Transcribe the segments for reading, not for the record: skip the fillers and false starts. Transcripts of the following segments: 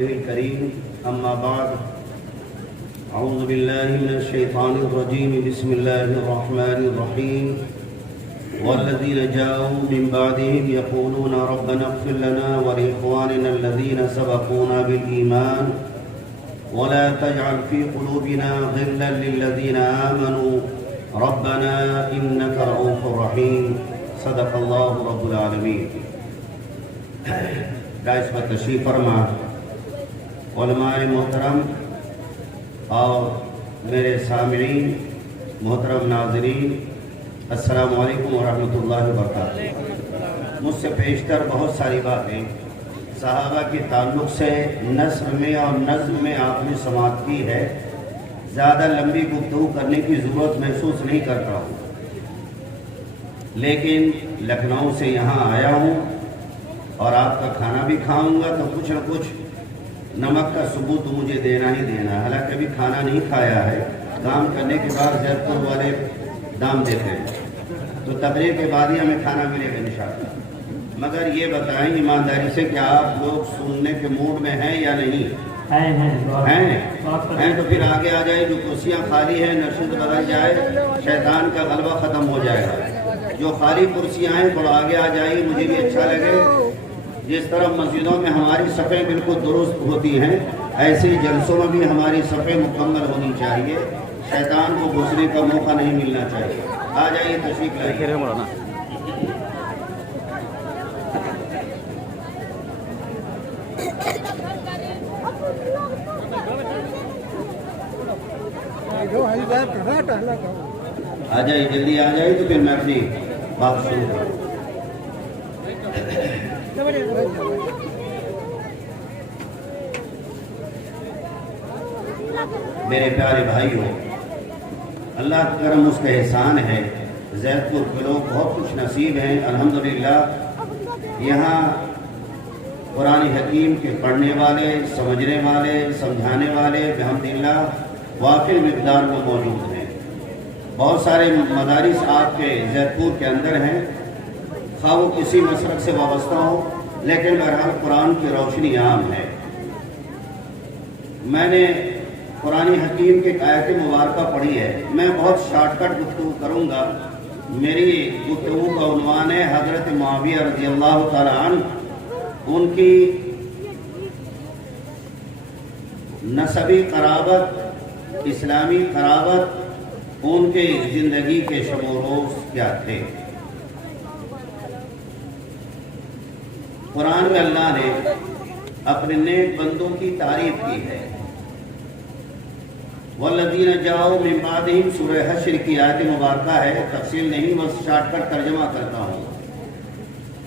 الكريم أما بعد أعوذ بالله من الشيطان الرجيم بسم الله الرحمن الرحيم والذين جاءوا من بعدهم يقولون ربنا اغفر لنا ولإخواننا الذين سبقونا بالإيمان ولا تجعل في قلوبنا غلا للذين آمنوا ربنا إنك رؤوف رحيم صدق الله رب العالمين. رئیس پر تشریف فرما علماء محترم اور میرے سامعین محترم ناظرین، السلام علیکم ورحمۃ اللہ وبرکاتہ. مجھ سے پیشتر بہت ساری باتیں صحابہ کے تعلق سے نثر میں اور نظم میں آپ نے سماعت کی ہے. زیادہ لمبی گفتگو کرنے کی ضرورت محسوس نہیں کرتا ہوں، لیکن لکھنؤ سے یہاں آیا ہوں اور آپ کا کھانا بھی کھاؤں گا تو کچھ نہ کچھ نمک کا ثبوت مجھے دینا ہی دینا ہے. حالانکہ ابھی کھانا نہیں کھایا ہے، کام کرنے کے بعد زید پور والے دام دیتے ہیں تو تقریر کے بعد ہی ہمیں کھانا ملے گا انشاءاللہ. مگر یہ بتائیں ایمانداری سے کہ آپ لوگ سننے کے موڈ میں ہیں یا نہیں ہیں؟ تو پھر آگے آ جائے. جو کرسیاں خالی ہیں نشست بدل جائے، شیطان کا غلبہ ختم ہو جائے گا. جو خالی کرسیاں ہیں تھوڑا آگے آ جائیے، مجھے بھی اچھا لگے. جس طرح مسجدوں میں ہماری صفیں بالکل درست ہوتی ہیں، ایسے جلسوں میں بھی ہماری صفیں مکمل ہونی چاہیے. شیطان کو گھسنے کا موقع نہیں ملنا چاہیے. آ جائیے، تشریف لائیے. آ جائیے، جلدی آ جائیے تو پھر میں اپنی بات شروع کروں. میرے پیارے بھائیوں، اللہ کا کرم اس کا احسان ہے. زید پور کے لوگ بہت خوش نصیب ہیں الحمدللہ. یہاں قرآن حکیم کے پڑھنے والے، سمجھنے والے، سمجھانے والے بحمدللہ وافر مقدار میں موجود ہیں. بہت سارے مدارس آپ کے زید پور کے اندر ہیں، خواہ وہ کسی مسلک سے وابستہ ہو، لیکن بہرحال قرآن کی روشنی عام ہے. میں نے قرآن حکیم کے آیت مبارکہ پڑھی ہے. میں بہت شارٹ کٹ گفتگو کروں گا. میری گفتگو کا عنوان ہے حضرت معاویہ رضی اللہ تعالی عنہ، ان کی نسبی قرابت، اسلامی قرابت، ان کے زندگی کے شب و روز کیا تھے. قرآن میں اللہ نے اپنے نیک بندوں کی تعریف کی ہے. والذین جاؤ من بعدہم سورہ حشر کی آیت مبارکہ ہے. تفصیل نہیں، بس شارٹ کٹ ترجمہ کرتا ہوں.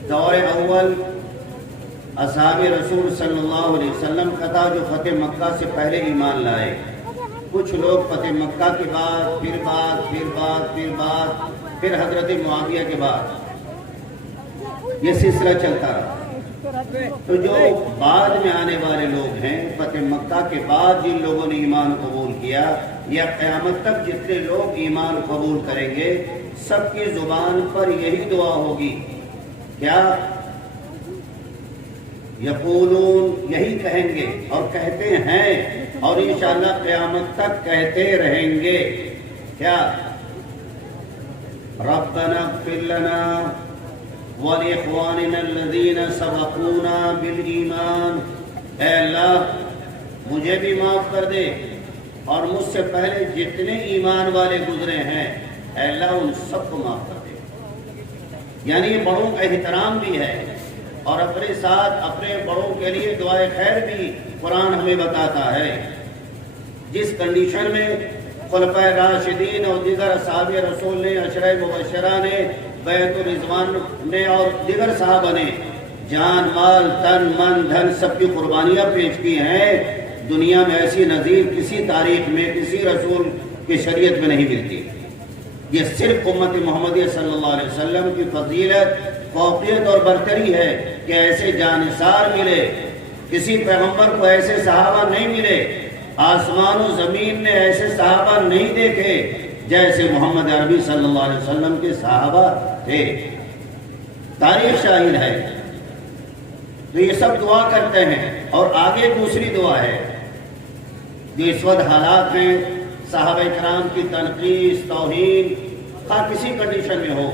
دور اول اصحاب رسول صلی اللہ علیہ وسلم کا تھا جو فتح مکہ سے پہلے ایمان لائے. کچھ لوگ فتح مکہ کے بعد، پھر حضرت معاویہ کے بعد یہ سلسلہ چلتا رہا. تو جو بعد میں آنے والے لوگ ہیں، فتح مکہ کے بعد جن لوگوں نے ایمان قبول کیا، یا قیامت تک جتنے لوگ ایمان قبول کریں گے، سب کی زبان پر یہی دعا ہوگی. کیا؟ یقولون، یہی کہیں گے اور کہتے ہیں اور انشاءاللہ قیامت تک کہتے رہیں گے. کیا؟ ربنا اغفر لنا وَلِإِخْوَانِنَا الَّذِينَ سَبَقُونَا بِالْإِيمَانِ. اے اللہ مجھے بھی معاف کر دے اور مجھ سے پہلے جتنے ایمان والے گزرے ہیں، اے اللہ ان سب کو معاف کر دے. یعنی یہ بڑوں کا احترام بھی ہے اور اپنے ساتھ اپنے بڑوں کے لیے دعائے خیر بھی قرآن ہمیں بتاتا ہے. جس کنڈیشن میں خلفائے راشدین اور دیگر اصحاب رسول نے، عشرہ مبشرہ نے، بیعت الرضوان نے اور دیگر صحابہ نے جان، مال، تن، من، دھن سب کی قربانیاں پیش کی ہیں. دنیا میں ایسی نظیر کسی تاریخ میں، کسی رسول کی شریعت میں نہیں ملتی. یہ صرف امت محمدیہ صلی اللہ علیہ وسلم کی فضیلت، فوقیت اور برتری ہے کہ ایسے جانثار ملے. کسی پیغمبر کو ایسے صحابہ نہیں ملے. آسمان و زمین نے ایسے صحابہ نہیں دیکھے جیسے محمد عربی صلی اللہ علیہ وسلم کے صحابہ تھے. تاریخ شاہد ہے. تو یہ سب دعا کرتے ہیں اور آگے دوسری دعا ہے جو اس وقت حالات ہیں، صحابہ کرام کی تنقیص، توہین، خواہ کسی کنڈیشن میں ہو،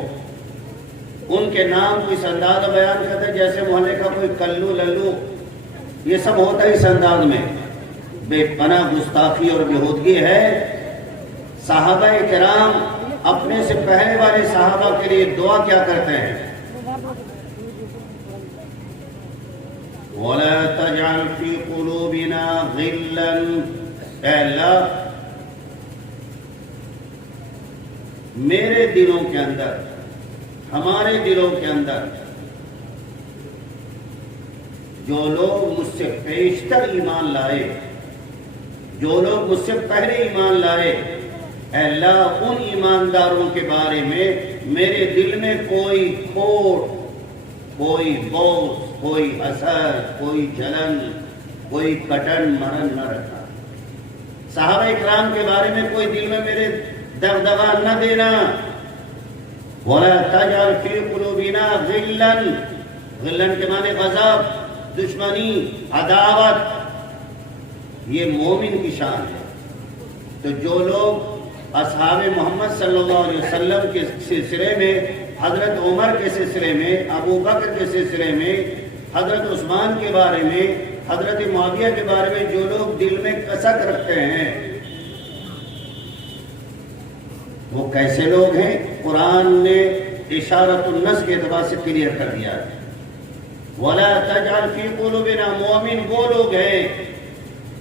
ان کے نام کو اس انداز میں بیان کرتے ہیں جیسے محلے کا کوئی کلو للو، یہ سب ہوتا ہے اس انداز میں، بے پناہ گستاخی اور بےہودگی ہے۔ صحابہ کرام اپنے سے پہلے والے صحابہ کے لیے دعا کیا کرتے ہیں؟ وَلَا تَجْعَلْ فِي قُلُوبِنَا غِلًّا، اے اللہ میرے دلوں کے اندر، ہمارے دلوں کے اندر جو لوگ مجھ سے پیشتر ایمان لائے، جو لوگ مجھ سے پہلے ایمان لائے، اے اللہ ان ایمانداروں کے بارے میں میرے دل میں کوئی کھوٹ، کوئی بغض، کوئی اثر، کوئی جلن، کوئی کٹن مرن نہ رکھا۔ صحابہ اکرام کے بارے میں کوئی دل میں میرے دغدغہ نہ دینا۔ وَلَا تَجْعَلْ فِي قُلُوبِنَا غِلًّا، غلن کے معنی غضب، دشمنی، عداوت، یہ مومن کی شان ہے۔ تو جو لوگ اصحاب محمد صلی اللہ علیہ وسلم کے سلسلے میں، حضرت عمر کے سلسلے میں، ابو بکر کے سلسلے میں، حضرت عثمان کے بارے میں، حضرت معاویہ کے بارے میں جو لوگ دل میں کسک رکھتے ہیں، وہ کیسے لوگ ہیں؟ قرآن نے اشارت النص کے اعتبار سے کلیئر کر دیا ہے۔ وَلَا تَجْعَلْ فِي قُلُوبِنَا، مومن وہ لوگ ہیں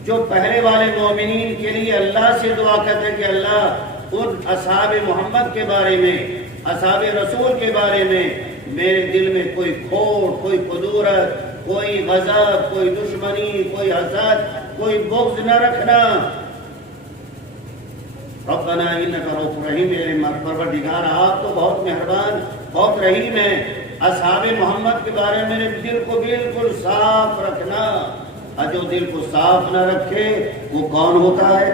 جو پہلے والے مومنین کے لیے اللہ سے دعا کرتے ہیں کہ اللہ ان اصحاب محمد کے بارے میں، اصحاب رسول کے بارے میں میرے دل میں کوئی کھوٹ، کوئی قدورت، کوئی غضب، کوئی دشمنی، کوئی حسد، کوئی بغض نہ رکھنا۔ ربنا انک رؤوف رحیم، میرے پروردگار آپ تو بہت مہربان، بہت رحیم ہیں، اصحاب محمد کے بارے میں میرے دل کو بالکل صاف رکھنا۔ اور جو دل کو صاف نہ رکھے وہ کون ہوتا ہے؟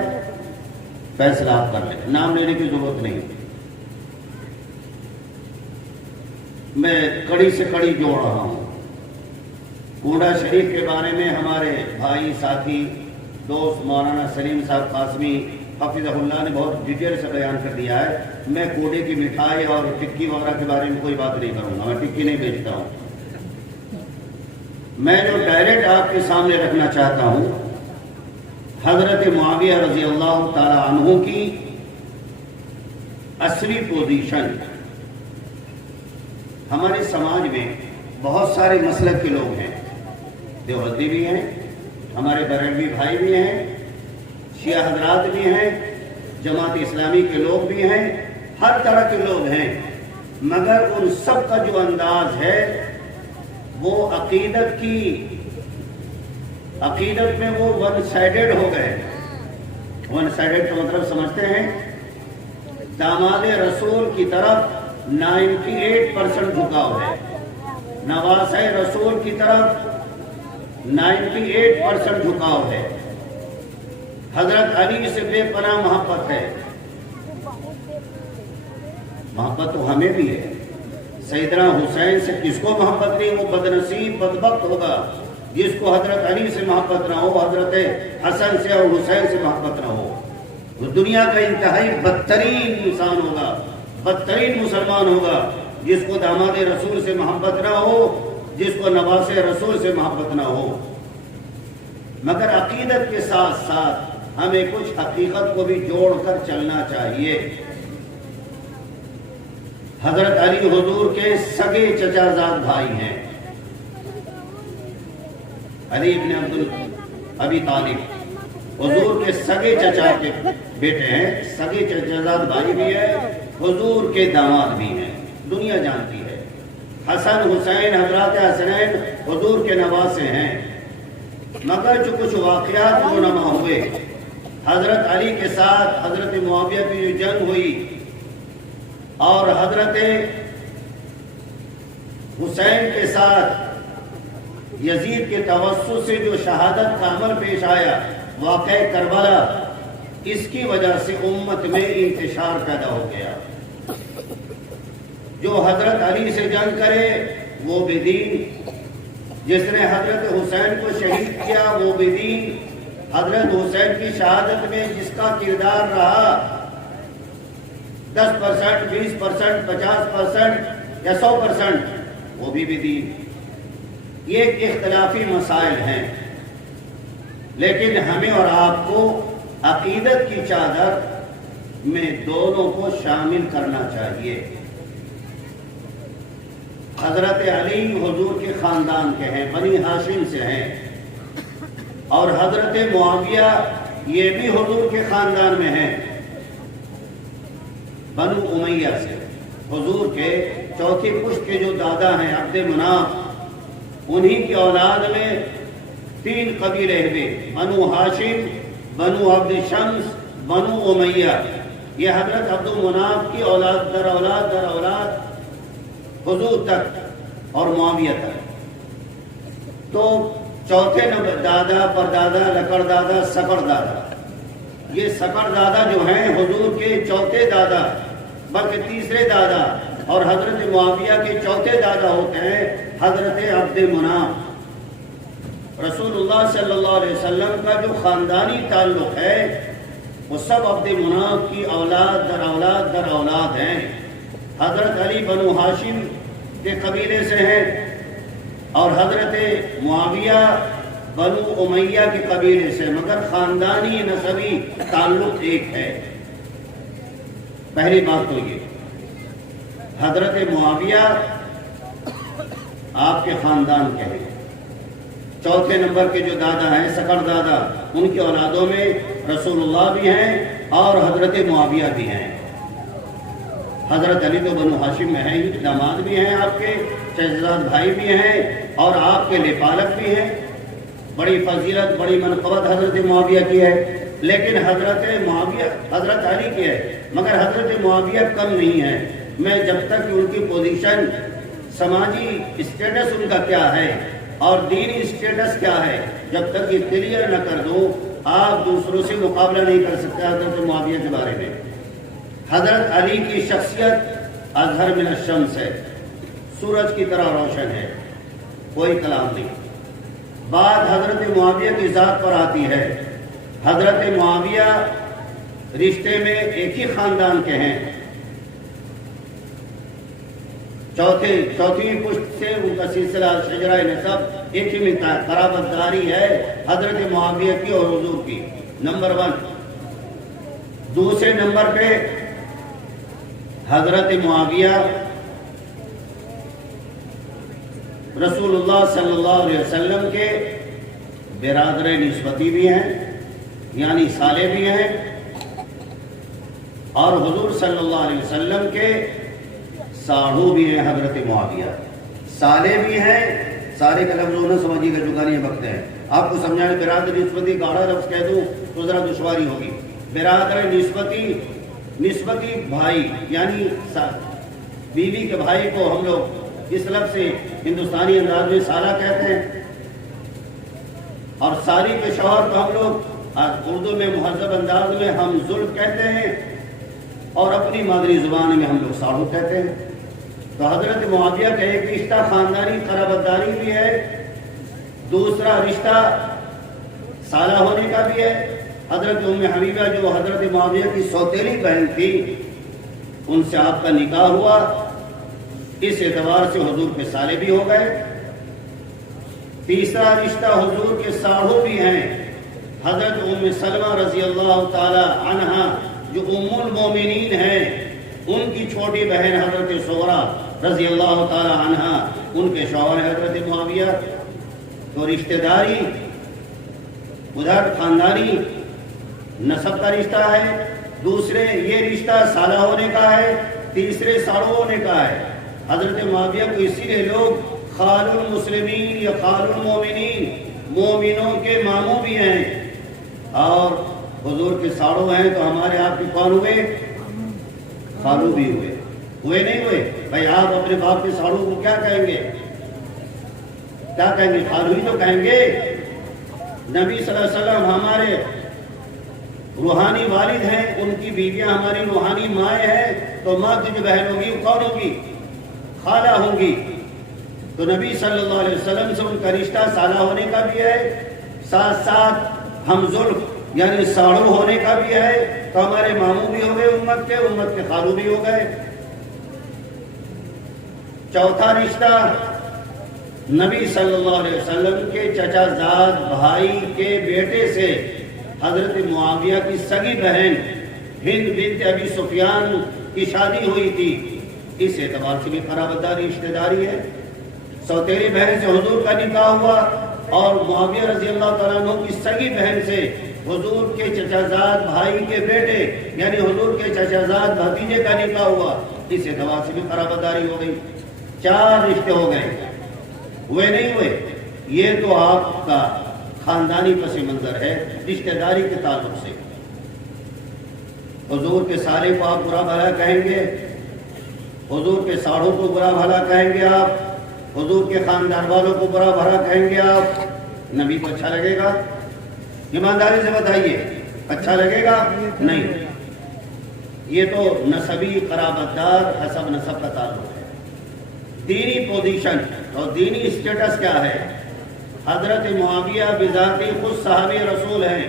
فیصلہ آپ کر لیں، نام لینے کی ضرورت نہیں۔ میں کڑی سے کڑی جوڑ رہا ہوں۔ کوڑا شریف کے بارے میں ہمارے بھائی، ساتھی، دوست مولانا سلیم صاحب قاسمی حفظہ اللہ نے بہت ڈیٹیل سے بیان کر دیا ہے۔ میں کوڑے کی مٹھائی اور ٹکی وغیرہ کے بارے میں کوئی بات نہیں کروں گا، میں ٹکی نہیں بیچتا ہوں۔ میں جو ڈائریکٹ آپ کے سامنے رکھنا چاہتا ہوں، حضرت معاویہ رضی اللہ تعالی عنہ کی اصلی پوزیشن۔ ہمارے سماج میں بہت سارے مسلک کے لوگ ہیں، دیوبندی بھی ہیں، ہمارے بریلوی بھائی بھی ہیں، شیعہ حضرات بھی ہیں، جماعت اسلامی کے لوگ بھی ہیں، ہر طرح کے لوگ ہیں، مگر ان سب کا جو انداز ہے وہ عقیدت میں وہ ون سائیڈڈ ہو گئے۔ ون سائیڈڈ کا مطلب سمجھتے ہیں؟ داماد رسول کی طرف 98% جھکاؤ ہے، نواسہ رسول کی طرف 98% جھکاؤ ہے، حضرت علی سے بے پناہ محبت ہے۔ محبت تو ہمیں بھی ہے، سیدنا حسین سے کس کو محبت نہیں؟ وہ بدنصیب بدبخت ہوگا جس کو حضرت علی سے محبت نہ ہو، حضرت حسن سے اور حسین سے محبت نہ ہو۔ وہ دنیا کا انتہائی بدترین انسان ہوگا، بدترین مسلمان ہوگا جس کو داماد رسول سے محبت نہ ہو، جس کو نواز رسول سے محبت نہ ہو۔ مگر عقیدت کے ساتھ ساتھ ہمیں کچھ حقیقت کو بھی جوڑ کر چلنا چاہیے۔ حضرت علی حضور کے سگے چچا زاد بھائی ہیں، علی ابن ابی طالب حضور کے سگے چچا کے بیٹے ہیں، سگے چچا زاد بھائی بھی ہیں، حضور کے داماد بھی ہیں، دنیا جانتی ہے۔ حسن حسین حضرات حسنین حضور کے نواسے ہیں، مگر جو کچھ واقعات رونما ہوئے، حضرت علی کے ساتھ حضرت معاویہ کی جو جنگ ہوئی اور حضرت حسین کے ساتھ یزید کے توسط سے جو شہادت کا عمل پیش آیا، واقعہ کربلا، اس کی وجہ سے امت میں انتشار پیدا ہو گیا۔ جو حضرت علی سے جنگ کرے وہ بے دین، جس نے حضرت حسین کو شہید کیا وہ بھی دین، حضرت حسین کی شہادت میں جس کا کردار رہا 10%، 20%، 50% یا 100%، وہ بھی دین۔ یہ اختلافی مسائل ہیں، لیکن ہمیں اور آپ کو عقیدت کی چادر میں دونوں کو شامل کرنا چاہیے۔ حضرت علی حضور کے خاندان کے ہیں، بنی ہاشم سے ہیں، اور حضرت معاویہ یہ بھی حضور کے خاندان میں ہیں، بنو امیہ سے۔ حضور کے چوتھی پشت کے جو دادا ہیں عبد مناف، انہی کی اولاد میں 3 قبیلے ہوئے، بنو ہاشم، بنو عبد شمس، بنو امیہ۔ یہ حضرت عبد مناف کی اولاد در اولاد در اولاد حضور تک اور معاویہ تک۔ تو چوتھے نمبر دادا، پردادا، لکڑ دادا، سکڑ دادا، یہ سکڑ دادا جو ہیں حضور کے چوتھے دادا بلکہ تیسرے دادا، اور حضرت معاویہ کے چوتھے دادا ہوتے ہیں حضرت عبد مناف۔ رسول اللہ صلی اللہ علیہ وسلم کا جو خاندانی تعلق ہے وہ سب عبد مناف کی اولاد در اولاد در اولاد ہیں۔ حضرت علی بنو ہاشم کے قبیلے سے ہیں، اور حضرت معاویہ بنو امیہ کے قبیلے سے، مگر خاندانی نسبی تعلق ایک ہے۔ پہلی بات تو یہ، حضرت معاویہ آپ کے خاندان کے ہیں۔ چوتھے نمبر کے جو دادا ہیں سکڑ دادا، ان کی اولادوں میں رسول اللہ بھی ہیں اور حضرت معاویہ بھی ہیں۔ حضرت علی تو بنو ہاشم میں ہیں، داماد بھی ہیں، آپ کے شہزاد بھائی بھی ہیں، اور آپ کے لپالک بھی ہیں۔ بڑی فضیلت، بڑی منقبت حضرت معاویہ کی ہے، لیکن حضرت معاویہ حضرت علی کی ہے، مگر حضرت معاویہ کم نہیں ہے۔ میں جب تک ان کی پوزیشن، سماجی اسٹیٹس ان کا کیا ہے اور دینی اسٹیٹس کیا ہے، جب تک یہ کلیئر نہ کر دوں، آپ دوسروں سے مقابلہ نہیں کر سکتے حضرت معاویہ کے بارے میں۔ حضرت علی کی شخصیت اظہر من الشمس ہے، سورج کی طرح روشن ہے، کوئی کلام نہیں۔ بات حضرت معاویہ کی ذات پر آتی ہے۔ حضرت معاویہ رشتے میں ایک ہی خاندان کے ہیں، چوتھی پشت سے ان کا سلسلہ شجرہ نسب ایک ہی ملتا ہے، قرابت داری ہے حضرت معاویہ کی اور حضور کی، نمبر 1۔ دوسرے نمبر پہ حضرت معاویہ رسول اللہ صلی اللہ علیہ وسلم کے برادر نسبتی بھی ہیں، یعنی سالے بھی ہیں، اور حضور صلی اللہ علیہ وسلم کے ساڑھو بھی ہیں۔ حضرت معاویہ سالے بھی ہیں، سالے کا لفظ نہ سمجھیے گا، چکانے بکتے ہیں، آپ کو سمجھانے برادر نسبتی گاڑا لفظ کہہ دوں تو ذرا دشواری ہوگی۔ برادر نسبتی بھائی، یعنی بیوی کے بھائی کو ہم لوگ اس لفظ سے ہندوستانی انداز میں سالہ کہتے ہیں، اور سالی کے شوہر کو ہم لوگ اردو میں مہذب انداز میں ہم زلف کہتے ہیں، اور اپنی مادری زبان میں ہم لوگ ساڑھو کہتے ہیں۔ تو حضرت معاویہ کا ایک رشتہ خاندانی قرابت داری بھی ہے، دوسرا رشتہ سالہ ہونے کا بھی ہے۔ حضرت ام حبیبہ جو حضرت معاویہ کی سوتیلی بہن تھی، ان سے آپ کا نکاح ہوا، اس اعتبار سے حضور کے سالے بھی ہو گئے۔ تیسرا رشتہ حضور کے ساڑھو بھی ہیں، حضرت ام سلمہ رضی اللہ تعالی عنہا جو ام المومنین ہیں، ان کی چھوٹی بہن حضرت صغرا رضی اللہ تعالی عنہا، ان کے شوہر حضرت معاویہ۔ تو رشتہ داری ادھر خاندانی نسب کا رشتہ ہے، دوسرے یہ رشتہ سالہ ہونے کا ہے، تیسرے ساڑھو ہونے کا ہے۔ حضرت معاویہ کو اسی لیے لوگ خال المسلمین یا خال المومنین، مومنوں کے ماموں بھی ہیں، اور حضور کے ساڑھو ہیں، تو ہمارے آپ کے کون ہوئے؟ خالو بھی ہوئے نہیں ہوئے؟ بھائی آپ اپنے باپ کے ساڑھو کو کیا کہیں گے؟ کیا کہیں گے؟ خالو ہی تو کہیں گے۔ نبی صلی اللہ علیہ وسلم ہمارے روحانی والد ہیں، ان کی بیویاں ہماری روحانی مائیں ہیں، تو ماں کی جو بہن ہوگی وہ کون ہوگی؟ خالہ ہوں گی۔ تو نبی صلی اللہ علیہ وسلم سے ان کا رشتہ سالہ ہونے کا بھی ہے، ساتھ ساتھ ہم زلف یعنی ساڑو ہونے کا بھی ہے، تو ہمارے ماموں بھی ہو گئے امت کے خالو بھی ہو گئے۔ چوتھا رشتہ نبی صلی اللہ علیہ وسلم کے چچا زاد بھائی کے بیٹے سے حضرت معاویہ کی سگی بہن ہند بنت ابی سفیان کی شادی ہوئی تھی، اس اعتبار سے بھی قرابت داری رشتہ داری ہے۔ سوتیلی بہن سے حضور کا نکاح ہوا، اور معاویہ رضی اللہ تعالیٰ عنہ کی سگی بہن سے حضور کے چچا زاد بھائی کے بیٹے یعنی حضور کے چچا زاد بھتیجے کا نکاح ہوا، اس اعتبار سے بھی قرابت داری ہو گئی۔ 4 رشتے ہو گئے، ہوئے نہیں ہوئے؟ یہ تو آپ کا خاندانی پس منظر ہے رشتہ داری کے تعلق سے۔ حضور کے سالے کو آپ برا بھلا کہیں گے، حضور کے ساڑھوں کو برا بھلا کہیں گے آپ، حضور کے خاندان والوں کو برا بھلا کہیں گے آپ، نبی کو اچھا لگے گا؟ ایمانداری سے بتائیے، اچھا لگے گا؟ نہیں۔ یہ تو نسبی قرابت دار حسب نسب کا تعلق ہے۔ دینی پوزیشن اور دینی اسٹیٹس کیا ہے؟ حضرت معاویہ بذاتی خود صحابی رسول ہیں،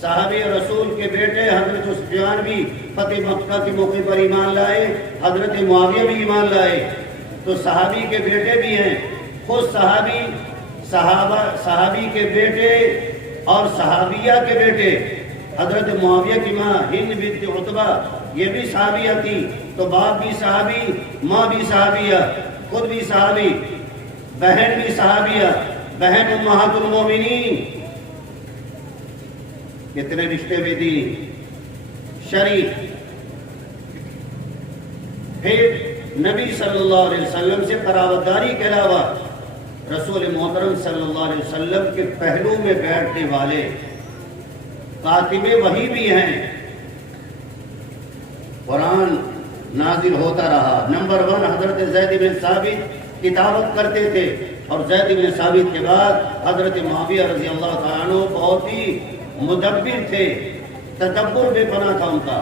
صحابی رسول کے بیٹے حضرت سفیان بھی فتح مکہ کے موقع پر ایمان لائے، حضرت معاویہ بھی ایمان لائے، تو صحابی کے بیٹے بھی ہیں، خود صحابی کے بیٹے اور صحابیہ کے بیٹے، حضرت معاویہ کی ماں ہند بنت عتبہ یہ بھی صحابیہ تھی، تو باپ بھی صحابی، ماں بھی صحابیہ، خود بھی صحابی، بہن بھی صحابیہ، بہن امہات المومنین۔ کتنے رشتے بھی دی شریف۔ پھر نبی صلی اللہ علیہ وسلم سے قرابت داری کے علاوہ رسول محترم صلی اللہ علیہ وسلم کے پہلو میں بیٹھنے والے کاتب وحی بھی ہیں، قرآن نازل ہوتا رہا۔ نمبر 1 حضرت زید بن ثابت کتابت کرتے تھے، اور زید بن ثابت کے بعد حضرت معاویہ رضی اللہ تعالیٰ عنہ بہت ہی مدبر تھے، تدبر بے پناہ تھا ان کا،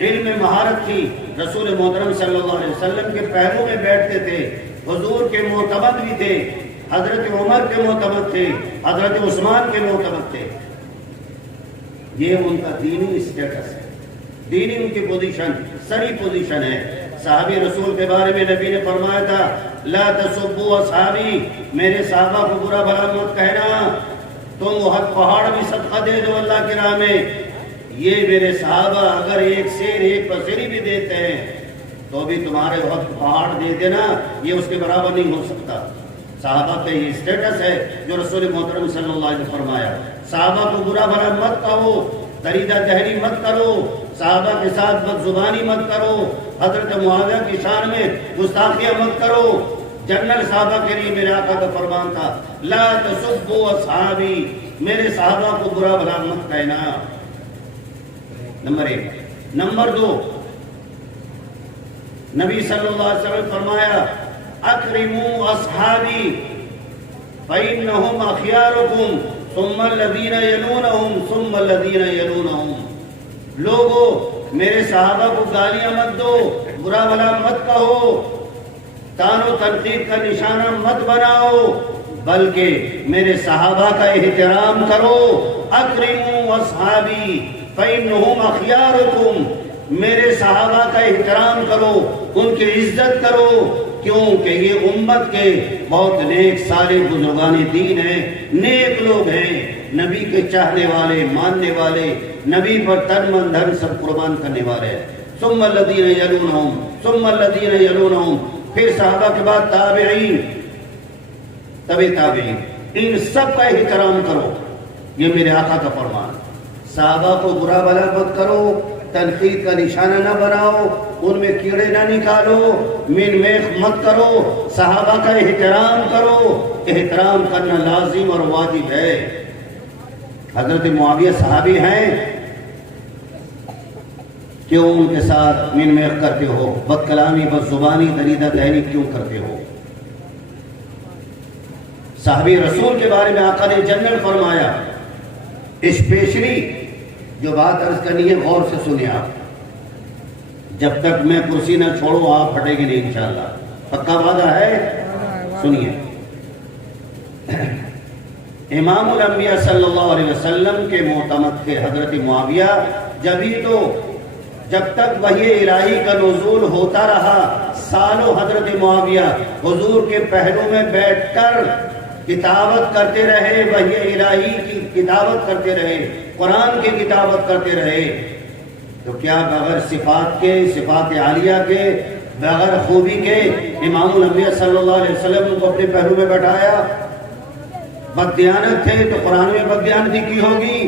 علم میں مہارت تھی، رسول محترم صلی اللہ علیہ وسلم کے پہلو میں بیٹھتے تھے، حضور کے معتمد بھی تھے، حضرت عمر کے معتمد تھے، حضرت عثمان کے معتمد تھے۔ یہ ان کا دینی اسٹیٹس ہے، دینی ان کی پوزیشن سری پوزیشن ہے۔ صحابی رسول کے بارے میں نبی نے فرمایا تھا، لا تسبوا اصحابی، میرے صحابہ کو برا بھلا مت کہنا، تم وہاں پہاڑ بھی صدقہ دے دو اللہ کی راہ میں، یہ میرے صحابہ اگر ایک سیر ایک پسیری بھی دیتے ہیں تو بھی تمہارے وقت پہاڑ دے دینا یہ اس کے برابر نہیں ہو سکتا۔ صحابہ کا یہ اسٹیٹس ہے جو رسول محترم صلی اللہ علیہ وسلم نے فرمایا۔ صحابہ کو برا بھلا مت کہو، دریدہ دہری مت کرو، صحابہ کے ساتھ بد زبانی مت کرو، حضرت معاویہ کی شان میں گستاخیاں مت کرو۔ جنرل صحابہ کے لیے میرے آقا کا فرمان تھا، لا تسبوا اصحابی، میرے صحابہ کو برا بھلا مت کہنا۔ نمبر 1۔ نمبر 2، نبی صلی اللہ علیہ وسلم فرمایا، اکرموا اصحابی فإنہم اخیارکم ثم الذین یلونہم ثم الذین یلونہم۔ لوگو میرے صحابہ کو گالیاں مت دو، برا بھلا مت کہو، تان و تنقید کا نشانہ مت بناؤ، بلکہ میرے صحابہ کا احترام کرو۔ اکرموا اصحابی فإنہم اخیارکم، میرے صحابہ کا احترام کرو، ان کی عزت کرو، کیونکہ یہ امت کے بہت نیک صالح بزرگان دین ہیں، نیک لوگ ہیں، نبی کے چاہنے والے، ماننے والے، نبی پر تن من دھن سب قربان کرنے والے ہیں۔ ثم الذین یلونہم ثم الذین یلونہم، پھر صحابہ کے بعد تابعین، تابعین، ان سب کا احترام کرو، یہ میرے آقا کا فرمان۔ صحابہ کو برا بھلا مت کرو، تنقید کا نشانہ نہ بناؤ، ان میں کیڑے نہ نکالو، من میخ مت کرو، صحابہ کا احترام کرو، احترام کرنا لازم اور واجب ہے۔ حضرت معاویہ صحابی ہیں، کیوں ان کے ساتھ من میخ کرتے ہو، بد کلامی بد زبانی دریدہ دہنی کیوں کرتے ہو؟ صحابی رسول کے بارے میں آقا نے جنرل فرمایا، اسپیشلی جو بات عرض کرنی ہے غور سے سنیں آپ، جب تک میں کرسی نہ چھوڑوں آپ ہٹے گی نہیں انشاءاللہ، پکا وعدہ ہے؟ سنیے، امام الانبیاء صلی اللہ علیہ وسلم کے معتمد تھے حضرت معاویہ، جبھی تو جب تک وحی الہی کا نزول ہوتا رہا سالوں حضرت معاویہ حضور کے پہلو میں بیٹھ کر کتابت کرتے رہے، وحی الہی کی کتابت کرتے رہے، قرآن کی کتابت کرتے رہے، تو کیا بغیر صفات کے، صفات عالیہ کے، بغیر خوبی کے امام الانبیاء صلی اللہ علیہ وسلم کو اپنے پہلو میں بیٹھایا؟ بددیانت تھے تو قرآن میں بددیانتی کی ہوگی؟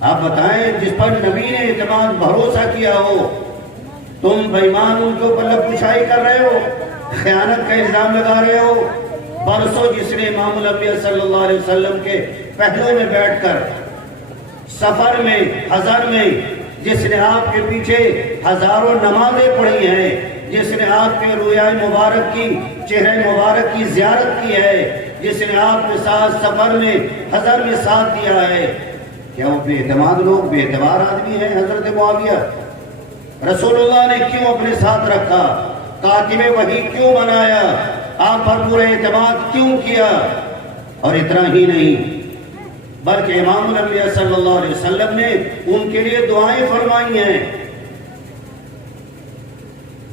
آپ بتائیں، جس پر نبی نے اعتماد بھروسہ کیا ہو، تم بے ایمان ان کے اوپر لب کشائی کر رہے ہو، خیانت کا الزام لگا رہے ہو۔ برسوں جس نے امام الانبیاء صلی اللہ علیہ وسلم کے پہلو میں بیٹھ کر سفر میں، حضر میں، جس نے آپ کے پیچھے ہزاروں نمازیں پڑھی ہیں، جس نے آپ کے رویائے مبارک کی، چہرے مبارک کی زیارت کی ہے، جس نے آپ کے ساتھ سفر میں، حضر میں ساتھ دیا ہے، کیا وہ بے اعتماد لوگ، بے اعتبار آدمی ہیں حضرت معاویہ؟ رسول اللہ نے کیوں اپنے ساتھ رکھا؟ کاتب وحی کیوں بنایا؟ آپ پر پورا اعتماد کیوں کیا؟ اور اتنا ہی نہیں بلکہ امام الانبیاء صلی اللہ علیہ وسلم نے ان کے لیے دعائیں فرمائی ہیں۔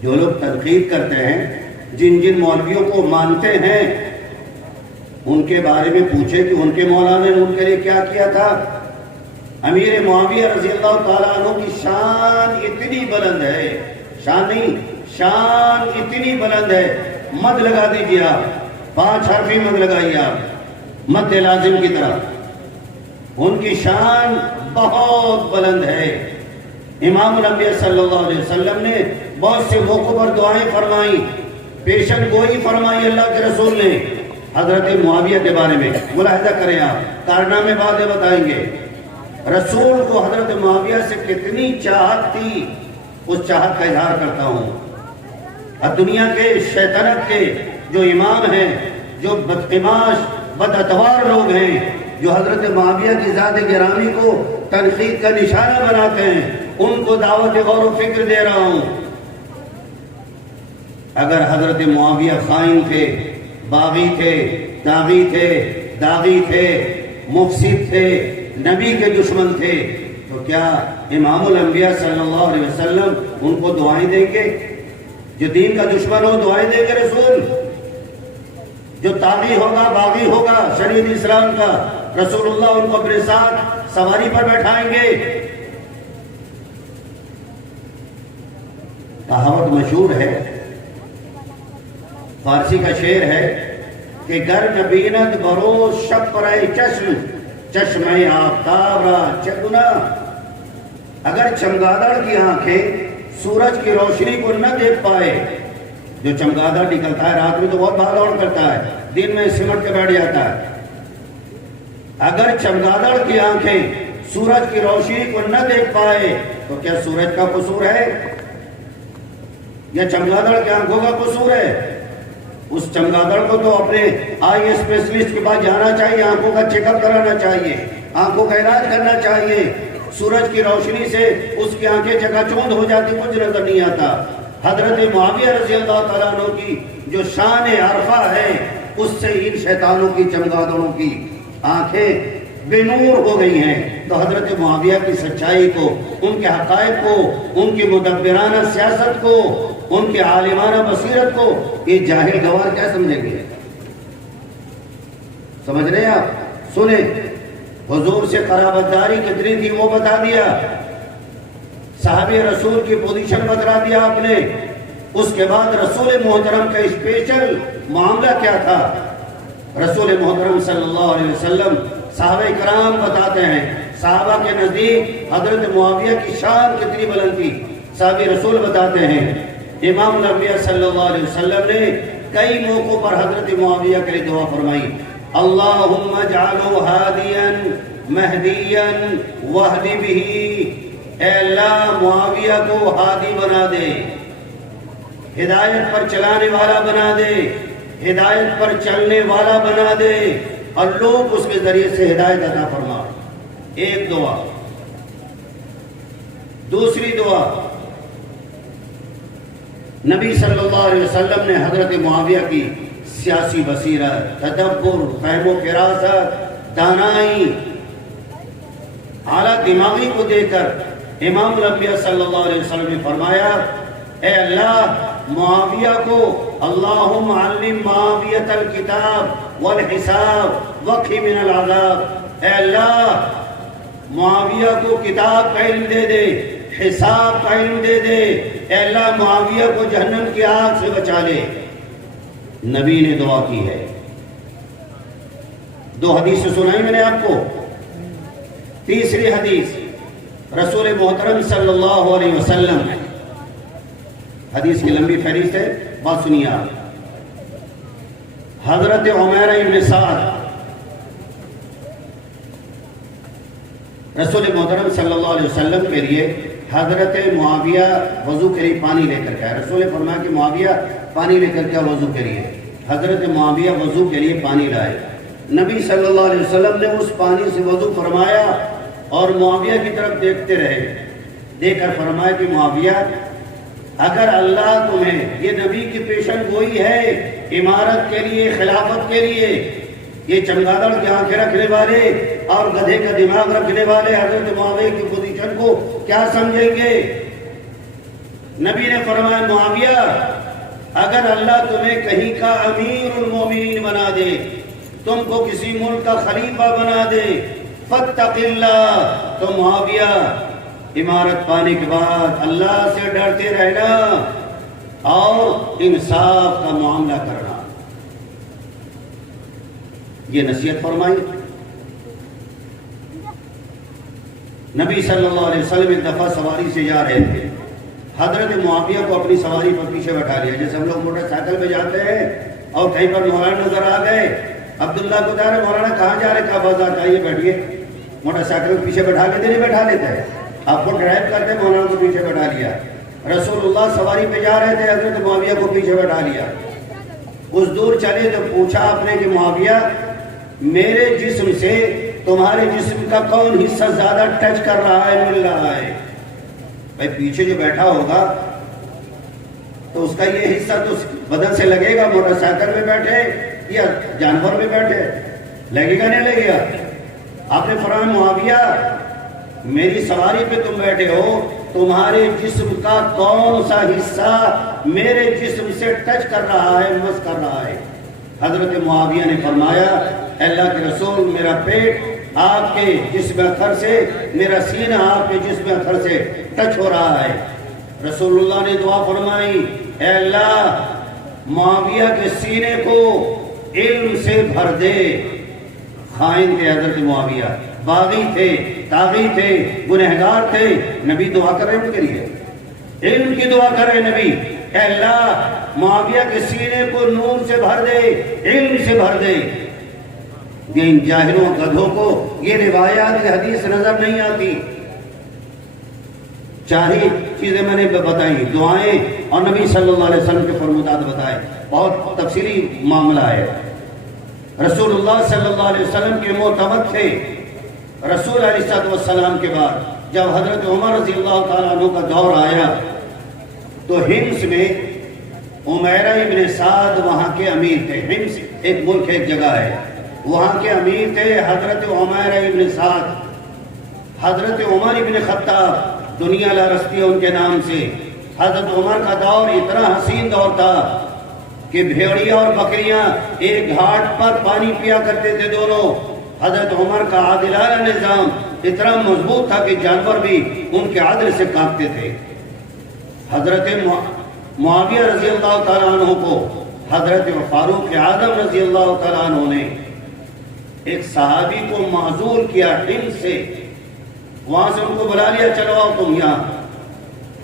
جو لوگ تنقید کرتے ہیں، جن جن مولویوں کو مانتے ہیں، ان کے بارے میں پوچھے کہ ان کے مولانا نے ان کے لیے کیا کیا تھا۔ امیر معاویہ رضی اللہ تعالیٰ عنہ کی شان اتنی بلند ہے، شان نہیں، شان اتنی بلند ہے، مد لگا دیجیے آپ، 5 حرفی مد لگائیے آپ، مد لازم کی طرح، ان کی شان بہت بلند ہے۔ امام الانبیاء صلی اللہ علیہ وسلم نے بہت سے موقعوں پر دعائیں فرمائی، پیشن گوئی فرمائی اللہ کے رسول نے حضرت معاویہ کے بارے میں۔ ملاحظہ کریں آپ، کارنامے باتیں بتائیں گے۔ رسول کو حضرت معاویہ سے کتنی چاہت تھی، اس چاہت کا اظہار کرتا ہوں۔ اور دنیا کے شیطنت کے جو امام ہیں، جو بدقماش بداتوار لوگ ہیں، جو حضرت معاویہ کی ذات گرامی کو تنقید کا نشانہ بناتے ہیں، ان کو دعوت غور و فکر دے رہا ہوں۔ اگر حضرت معاویہ خائن تھے، باغی تھے، داغی تھے، داغی تھے، مفسد تھے، نبی کے دشمن تھے، تو کیا امام الانبیاء صلی اللہ علیہ وسلم ان کو دعائیں دیں گے؟ جو دین کا دشمن ہو دعائیں دیں گے رسول؟ جو طاغی ہوگا، باغی ہوگا شریعت اسلام کا، رسول اللہ ان کو اپنے ساتھ سواری پر بیٹھائیں گے؟ کہاوت مشہور ہے، فارسی کا شعر ہے کہ گر نبیند بروز شب پرائے چشم، چشمہ آفتاب را چگنا۔ اگر چمگادڑ کی آنکھیں سورج کی روشنی کو نہ دیکھ پائے، جو چمگادڑ نکلتا ہے رات میں تو بہت بھاگ دوڑ کرتا ہے، دن میں سمٹ کے بیٹھ جاتا ہے، اگر چمگادڑ کی آنکھیں سورج کی روشنی کو نہ دیکھ پائے تو کیا سورج کا قصور ہے یا چمگادڑ کی آنکھوں کا قصور ہے؟ اس چمگادڑ کو تو اپنے آئی اسپیشلسٹ کے پاس جانا چاہیے، آنکھوں کا چیک اپ کرانا چاہیے، آنکھوں کا علاج کرنا چاہیے۔ سورج کی روشنی سے اس کی آنکھیں چکا چوند ہو جاتی، کچھ نظر نہیں آتا۔ حضرت معاویہ رضی اللہ تعالیٰ عنہ کی جو شان عرفہ ہے، اس سے ان شیطانوں کی، چمگادڑوں کی آنکھیں بے نور ہو گئی ہیں۔ تو حضرت معاویہ کی سچائی کو، ان کے حقائق کو، ان کی مدبرانہ سیاست کو، ان کے عالمانہ بصیرت کو یہ جاہل گوار کیا سمجھیں گے؟ سمجھ رہے ہیں آپ؟ سنیں، حضور سے قرابت داری کتنی تھی وہ بتا دیا، صحابی رسول کی پوزیشن بتا دیا آپ نے۔ اس کے بعد رسول محترم کا اسپیشل معاملہ کیا تھا؟ رسول محترم صلی اللہ علیہ وسلم، صحابہ کرام بتاتے ہیں، صحابہ کے نزدیک حضرت معاویہ کی شان کتنی بلند تھی، صحابی رسول بتاتے ہیں۔ امام الانبیاء صلی اللہ علیہ وسلم نے کئی موقعوں پر حضرت معاویہ کے لیے دعا فرمائی، اللہم اجعلو ہادیا مہدیا وہدی بہ، اے اللہ معاویہ کو ہادی بنا دے، ہدایت پر چلانے والا بنا دے، ہدایت پر چلنے والا بنا دے، اور لوگ اس کے ذریعے سے ہدایت عطا فرما۔ ایک دعا۔ دوسری دعا، نبی صلی اللہ علیہ وسلم نے حضرت معاویہ کی سیاسی بصیرت، تدبر، فہم و فراست، دانائی، اعلیٰ دماغی کو دے کر امام الانبیاء صلی اللہ علیہ وسلم نے فرمایا، اے اللہ معاویہ کو اللہم علم معاویۃ الکتاب والحساب وقہ من العذاب، اے اللہ معاویہ کو کتاب کا علم دے دے، حساب کا علم دے دے، اے اللہ معاویہ کو جہنم کی آگ سے بچا لے۔ نبی نے دعا کی ہے۔ دو حدیث سنائی میں نے آپ کو۔ تیسری حدیث رسول محترم صلی اللہ علیہ وسلم، حدیث کی لمبی فہرست ہے، بات سنیے آپ۔ حضرت عمیرہ ابن سعد رسول محترم صلی اللہ علیہ وسلم کے لیے حضرت معاویہ وضو کے لیے پانی لے کر کے، رسول نے فرمایا کہ معاویہ پانی لے کر کے وضو کے لیے، حضرت معاویہ وضو کے لیے پانی لائے۔ نبی صلی اللہ علیہ وسلم نے اس پانی سے وضو فرمایا اور معاویہ کی طرف دیکھتے رہے، دیکھ کر فرمایا کہ معاویہ اگر اللہ تمہیں، یہ نبی کی پیشن گوئی ہے امارت کے لیے، خلافت کے لیے، یہ چمگادڑ کی آنکھیں رکھنے والے اور گدھے کا دماغ رکھنے والے حضرت معاویہ کی پوزیشن کو کیا سمجھیں گے؟ نبی نے فرمایا معاویہ اگر اللہ تمہیں کہیں کا امیر المومنین بنا دے، تم کو کسی ملک کا خلیفہ بنا دے، فاتق اللہ، تو معاویہ امارت پانے کے بعد اللہ سے ڈرتے رہنا اور انصاف کا معاملہ کرنا۔ یہ نصیحت فرمائی۔ نبی صلی اللہ علیہ وسلم ایک دفعہ سواری سے جا رہے تھے، حضرت معاویہ کو اپنی سواری پر پیچھے بٹھا لیا، جیسے ہم لوگ موٹر سائیکل پہ جاتے ہیں اور کہیں پر مولانا نظر آ گئے، عبداللہ کو کہا مولانا کہاں جا رہے؟ کہا بازار جائیے، بیٹھیے۔ موٹر سائیکل کو پیچھے بٹھا لیتے نہیں بیٹھا لیتے ہیں، آپ کو ڈرائیو کرتے مولانا کو پیچھے بٹھا لیا۔ رسول اللہ سواری پہ جا رہے تھے، حضرت معاویہ کو پیچھے بٹھا لیا۔ کچھ دور چلے تو پوچھا آپ نے کہ معاویہ میرے جسم سے تمہارے جسم کا کون حصہ زیادہ ٹچ کر رہا ہے، مل رہا ہے؟ بھائی پیچھے جو بیٹھا ہوگا تو اس کا یہ حصہ تو بدن سے لگے گا، موٹر سائیکل میں بیٹھے یا جانور میں بیٹھے، لگے گا نہیں لگے گا؟ آپ نے فرمایا معاویہ میری سواری پہ تم بیٹھے ہو، تمہارے جسم کا کون سا حصہ میرے جسم سے ٹچ کر رہا ہے، مس کر رہا ہے؟ حضرت معاویہ نے فرمایا اللہ کے رسول میرا پیٹ آپ کے جسم اطہر سے، میرا سینہ آپ کے جسم اطہر سے ٹچ ہو رہا ہے۔ رسول اللہ نے دعا فرمائی اے اللہ معاویہ کے سینے کو علم سے بھر دے۔ خائن تھے حضرت معاویہ، باغی تھے، طاغی تھے، گنہگار تھے، نبی دعا کر رہے ان کے لیے، علم کی دعا کر رہے نبی، اے اللہ معاویہ کے سینے کو نور سے بھر دے، علم سے بھر دے۔ ان جاہلوں گدھوں کو یہ روایات یہ حدیث نظر نہیں آتی۔ چار ہی چیزیں میں نے بتائی، دعائیں اور نبی صلی اللہ علیہ وسلم کے فرمودات بتائے، بہت تفصیلی معاملہ ہے۔ رسول اللہ صلی اللہ علیہ وسلم کے معتمد تھے۔ رسول علیہ السلام کے بعد جب حضرت عمر رضی اللہ تعالیٰ عنہ کا دور آیا تو ہمس میں عمیرہ ابن سعد وہاں کے امیر تھے۔ ہمس ایک ملک ایک جگہ ہے، وہاں کے امیر تھے حضرت عمیرہ ابن سعد۔ حضرت عمر ابن خطاب دنیا لارستی ان کے نام سے۔ حضرت عمر کا دور اتنا حسین دور تھا کہ بھیڑیاں اور بکریاں ایک گھاٹ پر پانی پیا کرتے تھے دونوں۔ حضرت عمر کا عادلانہ نظام اتنا مضبوط تھا کہ جانور بھی ان کے عدل سے کانپتے تھے۔ حضرت معاویہ رضی اللہ تعالیٰ عنہ کو حضرت فاروق اعظم رضی اللہ تعالیٰ عنہ نے ایک صحابی کو معزول کیا ہند سے، وہاں سے ان کو بلا لیا، چلو آؤ تم یہاں۔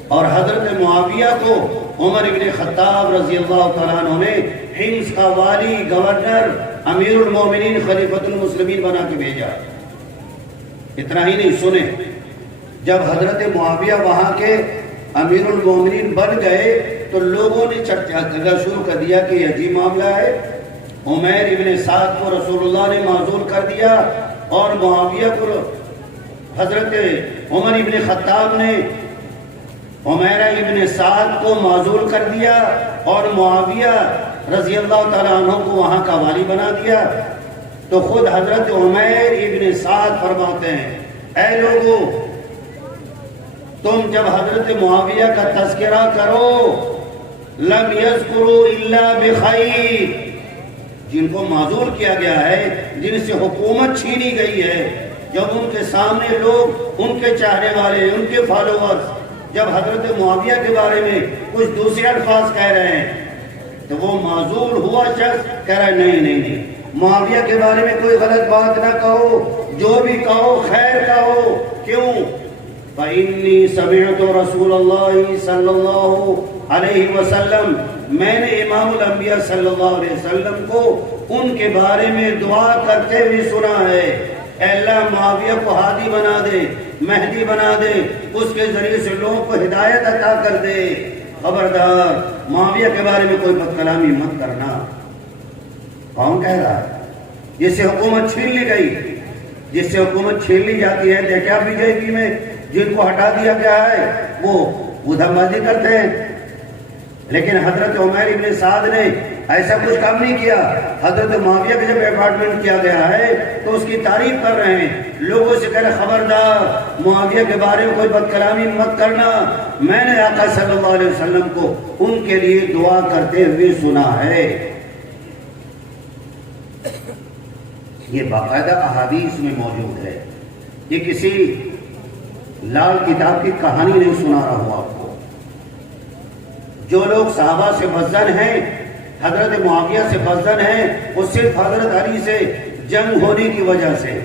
اور حضرت معاویہ کو عمر ابن خطاب رضی اللہ تعالیٰ عنہ نے ہمس کا والی، گورنر، امیر المومنین، خلیفۃ المسلمین بنا کے بھیجا۔ اتنا ہی نہیں، سنیں، جب حضرت معاویہ وہاں کے امیر المومنین بن گئے تو لوگوں نے چرچا کرنا شروع کر دیا کہ یہ عجیب معاملہ ہے، عمیر ابن سعد کو رسول اللہ نے معزول کر دیا اور معاویہ کو حضرت عمر ابن خطاب نے عمیرہ ابن سعد کو معزول کر دیا اور معاویہ رضی اللہ تعالیٰ عنہ کو وہاں کا والی بنا دیا، تو خود حضرت عمیر ابن سعد فرماتے ہیں اے لوگوں، تم جب حضرت معاویہ کا تذکرہ کرو لم یذکروا الا بخیر، جن کو معزول کیا گیا ہے، جن سے حکومت چھینی گئی ہے، جب ان کے سامنے لوگ، ان کے چاہنے والے، ان کے فالوورز جب حضرت معاویہ کے بارے میں کچھ دوسرے الفاظ کہہ رہے ہیں تو وہ معزول ہوا شخص کہہ رہا ہے نہیں، معاویہ کے بارے میں کوئی غلط بات نہ کہو، جو بھی کہو خیر کہو۔ کیوں؟ فَإِنِّي سَمِعْتُ رَسُولَ اللَّهِ صلی اللہ علیہ وسلم، میں نے امام الانبیاء صلی اللہ علیہ وسلم کو ان کے بارے میں دعا کرتے ہوئے سنا ہے، اے اللہ معاویہ کو ہادی بنا دے، مہدی بنا دے، اس کے ذریعے سے لوگوں کو ہدایت عطا کر دے، خبردار معاویہ کے بارے میں کوئی بد کلامی مت کرنا۔ کون کہہ رہا ہے؟ جس سے حکومت چھین لی گئی، جس سے حکومت چھین لی جاتی ہے، دیکھا بی جے پی میں جن کو ہٹا دیا گیا ہے وہ ادھم بازی کرتے ہیں، لیکن حضرت عمیر ابن سعد نے ایسا کچھ کام نہیں کیا۔ حضرت معاویہ کے جب اپارٹمنٹ کیا گیا ہے تو اس کی تعریف کر رہے ہیں، لوگوں سے کہہ رہے خبردار معاویہ کے بارے میں کوئی بد کلامی مت کرنا، میں نے آقا صلی اللہ علیہ وسلم کو ان کے لیے دعا کرتے ہوئے سنا ہے۔ یہ باقاعدہ احادیث میں موجود ہے، یہ کسی لال کتاب کی کہانی نہیں سنا رہا ہوں آپ کو۔ جو لوگ صحابہ سے بزن ہیں، حضرت معاویہ سے بزن ہیں، وہ صرف حضرت علی سے جنگ ہونے کی وجہ سے،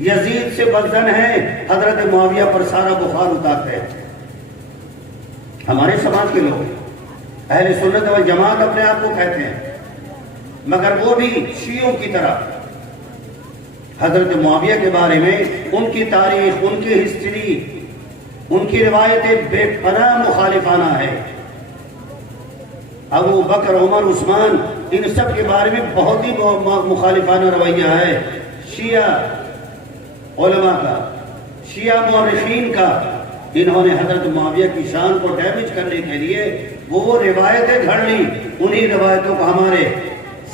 یزید سے بزن ہیں، حضرت معاویہ پر سارا بخار اتارتے ہیں۔ ہمارے سماج کے لوگ اہل سنت والجماعت اپنے آپ کو کہتے ہیں، مگر وہ بھی شیعوں کی طرح حضرت معاویہ کے بارے میں ان کی تاریخ، ان کی ہسٹری، ان کی روایتیں بے پناہ مخالفانہ ہے۔ ابو بکر، عمر، عثمان، ان سب کے بارے میں بہت ہی مخالفانہ رویہ ہے شیعہ علماء کا، شیعہ مورخین کا۔ انہوں نے حضرت معاویہ کی شان کو ڈیمیج کرنے کے لیے وہ روایتیں گھڑ لی، انہی روایتوں کو ہمارے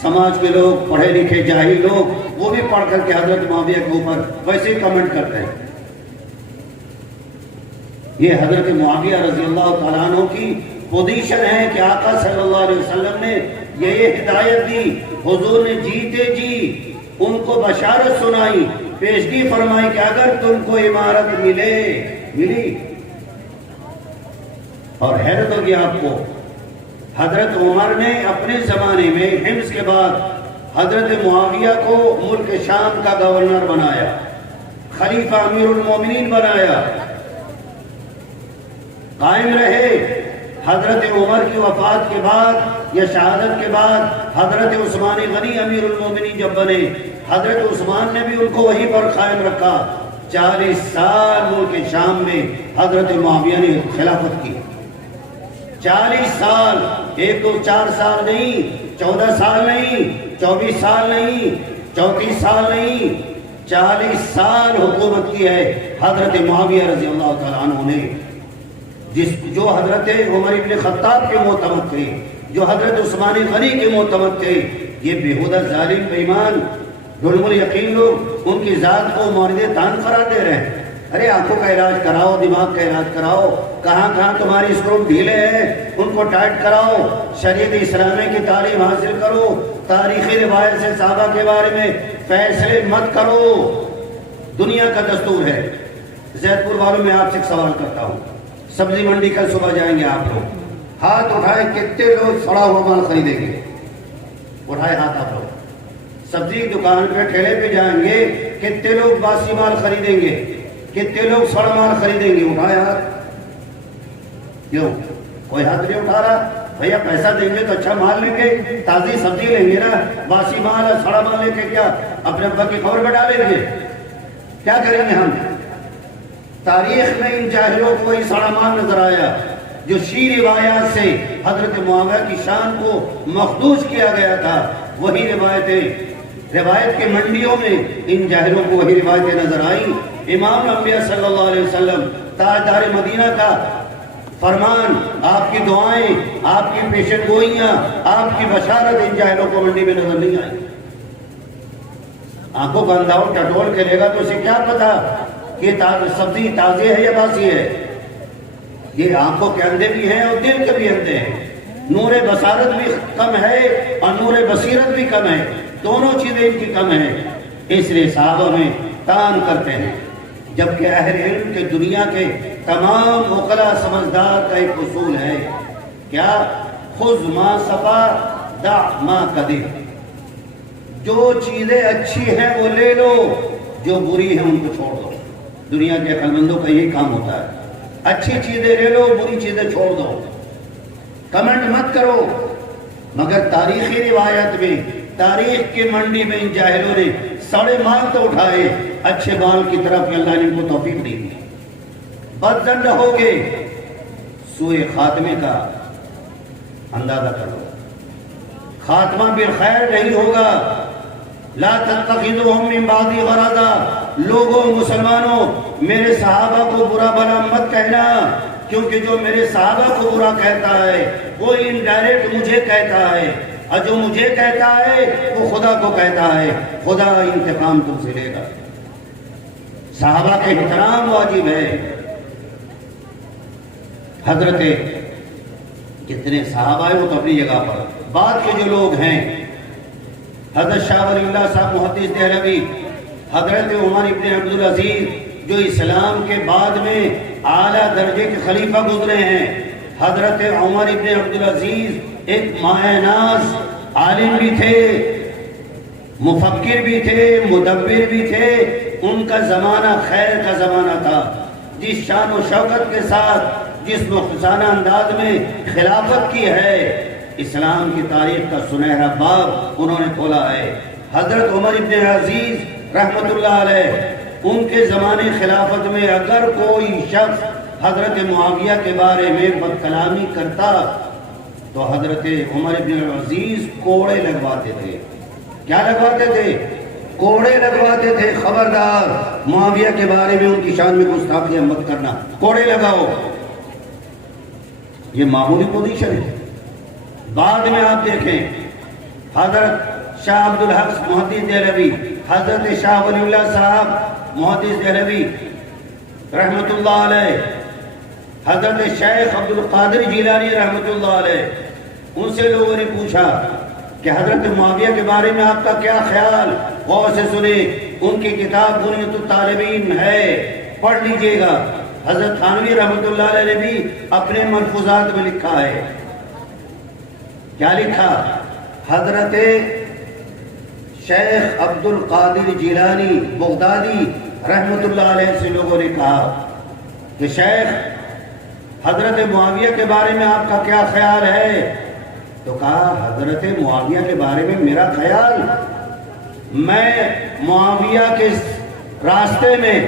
سماج کے لوگ، پڑھے لکھے جاہل لوگ، وہ بھی پڑھ کر کے حضرت معاویہ کے اوپر ویسے ہی کمنٹ کرتے ہیں۔ یہ حضرت معاویہ رضی اللہ تعالیٰ عنہ کی پوزیشن ہے کہ آقا صلی اللہ علیہ وسلم نے یہ ہدایت دی، حضور نے جیتے جی ان کو بشارت سنائی، پیشگی فرمائی کہ اگر تم کو امارت ملی۔ اور حیرت ہوگی آپ کو، حضرت عمر نے اپنے زمانے میں حمص کے بعد حضرت معاویہ کو ملک شام کا گورنر بنایا، خلیفہ امیر المومنین بنایا، قائم رہے۔ حضرت عمر کی وفات کے بعد یا شہادت کے بعد حضرت عثمان غنی امیر المومنین جب بنے، حضرت عثمان نے بھی ان کو وہیں پر قائم رکھا۔ 40 سال ملک شام میں حضرت معاویہ نے خلافت کی، 40 سال، 1 2 4 سال نہیں، 14 سال نہیں، 24 سال نہیں، 34 سال نہیں، 40 سال حکومت کی ہے حضرت معاویہ رضی اللہ تعالیٰ عنہ نے، جو حضرت عمر ابن خطاب کے معتمد تھے، جو حضرت عثمان غنی کے معتمد تھے۔ یہ بےہودہ ظالم بے ایمان ظلم الیقین لوگ ان کی ذات کو مورد تان قرار دے رہے ہیں۔ ارے آنکھوں کا علاج کراؤ، دماغ کا علاج کراؤ، کہاں کہاں تمہاری اسکرو ڈھیلے ہیں ان کو ٹائٹ کراؤ، شریعت اسلامی کی تعلیم حاصل کرو، تاریخی روایت سے صحابہ کے بارے میں فیصلے مت کرو۔ دنیا کا دستور ہے۔ زید پور والوں میں آپ سے ایک سوال کرتا ہوں، سبزی منڈی کل صبح جائیں گے آپ لوگ، ہاتھ اٹھائے کتنے لوگ سڑا ہوا مال خریدیں گے؟ اٹھائے ہاتھ آپ لوگ۔ سبزی دکان پہ ٹھیلے پہ جائیں گے، کتنے لوگ باسی مال خریدیں گے؟ کتنے لوگ سڑا مال خریدیں گے؟ اٹھائے ہاتھ۔ کیوں کوئی ہاتھ نہیں اٹھا رہا؟ بھیا پیسہ دیں گے تو اچھا مال لیں گے، تازی سبزی لیں گے نا، باسی مال اور سڑا مال لے کے کیا اپنے ابا کی خبر میں ڈالیں گے؟ کیا کریں گے ہم؟ تاریخ میں ان جاہلوں کو وہی سڑا مال نظر آیا جو شیعہ روایات سے حضرت معاویہ کی شان کو مخدوش کیا گیا تھا۔ وہی روایت کے منڈیوں میں ان جاہلوں کو وہی روایتیں نظر آئیں۔ امام الانبیاء صلی اللہ علیہ وسلم تاجدار مدینہ کا فرمان، آپ کی دعائیں، آپ کی پیشن گوئیاں، آپ کی بشارت ان جاہلوں کو منڈی میں نظر نہیں آئی۔ آنکھوں کا انداؤ ٹٹول کے لے گا تو اسے کیا پتا کہ سبزی تازی ہے یا باسی ہے؟ یہ آنکھوں کے اندھے بھی ہیں اور دل کے بھی اندھے ہیں، نور بصارت بھی کم ہے اور نور بصیرت بھی کم ہے، دونوں چیزیں ان کی کم ہیں۔ اس لیے صحابہ میں تان کرتے ہیں، جبکہ اہل علم کے دنیا کے تمام عقلاء سمجھدار کا ایک اصول ہے، کیا؟ خذ ما صفا دع ما قدر۔ جو چیزیں اچھی ہیں وہ لے لو، جو بری ہیں ان کو چھوڑ دو۔ دنیا کے عقل مندوں کا یہی کام ہوتا ہے، اچھی چیزیں لے لو، بری چیزیں چھوڑ دو، کمنٹ مت کرو۔ مگر تاریخی روایت میں، تاریخ کی منڈی میں ان جاہلوں نے سڑے مال تو اٹھائے، اچھے مال کی طرف اللہ نے ان کو توفیق نہیں دی۔ بدظن رہو گے، سوئے خاتمے کا اندازہ کرو، خاتمہ بالخیر نہیں ہوگا۔ لا تتخذوهم من بعدی غرضا، لوگوں مسلمانوں میرے صحابہ کو برا بھلا مت کہنا، کیونکہ جو میرے صحابہ کو برا کہتا ہے وہ انڈائریکٹ مجھے کہتا ہے، اور جو مجھے کہتا ہے وہ خدا کو کہتا ہے، خدا انتقام تم سے لے گا۔ صحابہ کے احترام واجب ہے۔ حضرت جتنے صحابہ ہیں وہ تو اپنی جگہ پر، بعد کے جو لوگ ہیں، حضرت شاہ ولی اللہ صاحب محدث دہلوی، حضرت عمر ابن عبدالعزیز جو اسلام کے بعد میں اعلیٰ درجے کے خلیفہ گزرے ہیں، حضرت عمر ابن عبدالعزیز ایک مائع ناز عالم بھی تھے، مفکر بھی تھے، مدبر بھی تھے۔ ان کا زمانہ خیر کا زمانہ تھا۔ جس شان و شوکت کے ساتھ، جس مختصانہ انداز میں خلافت کی ہے، اسلام کی تاریخ کا سنہرا باب انہوں نے کھولا ہے۔ حضرت عمر ابن عزیز رحمت اللہ علیہ، ان کے زمانے خلافت میں اگر کوئی شخص حضرت معاویہ کے بارے میں بد کلامی کرتا تو حضرت عمر ابن عزیز کوڑے لگواتے تھے۔ کیا لگواتے تھے؟ کوڑے لگواتے تھے۔ خبردار، معاویہ کے بارے میں ان کی شان میں گستاخیاں مت کرنا، کوڑے لگاؤ۔ یہ معمولی پوزیشن ہے۔ بعد میں آپ دیکھیں، حضرت شاہ عبدالحق محدث دہلوی، حضرت شاہ ولی اللہ صاحب محدث دہلوی رحمت اللہ علیہ، حضرت شیخ عبدالقادر جیلانی رحمت اللہ علیہ، ان سے لوگوں نے پوچھا کہ حضرت معاویہ کے بارے میں آپ کا کیا خیال؟ غور سے سنیں، ان کی کتاب بنیۃ الطالبین ہے، پڑھ لیجئے گا۔ حضرت تھانوی رحمت اللہ علیہ نے بھی اپنے ملفوظات میں لکھا ہے۔ کیا لکھا؟ حضرت شیخ عبدالقادر جیلانی بغدادی رحمت اللہ علیہ سے لوگوں نے کہا کہ شیخ حضرت معاویہ کے بارے میں آپ کا کیا خیال ہے؟ تو کہا حضرت معاویہ کے بارے میں میرا خیال، میں معاویہ کے راستے میں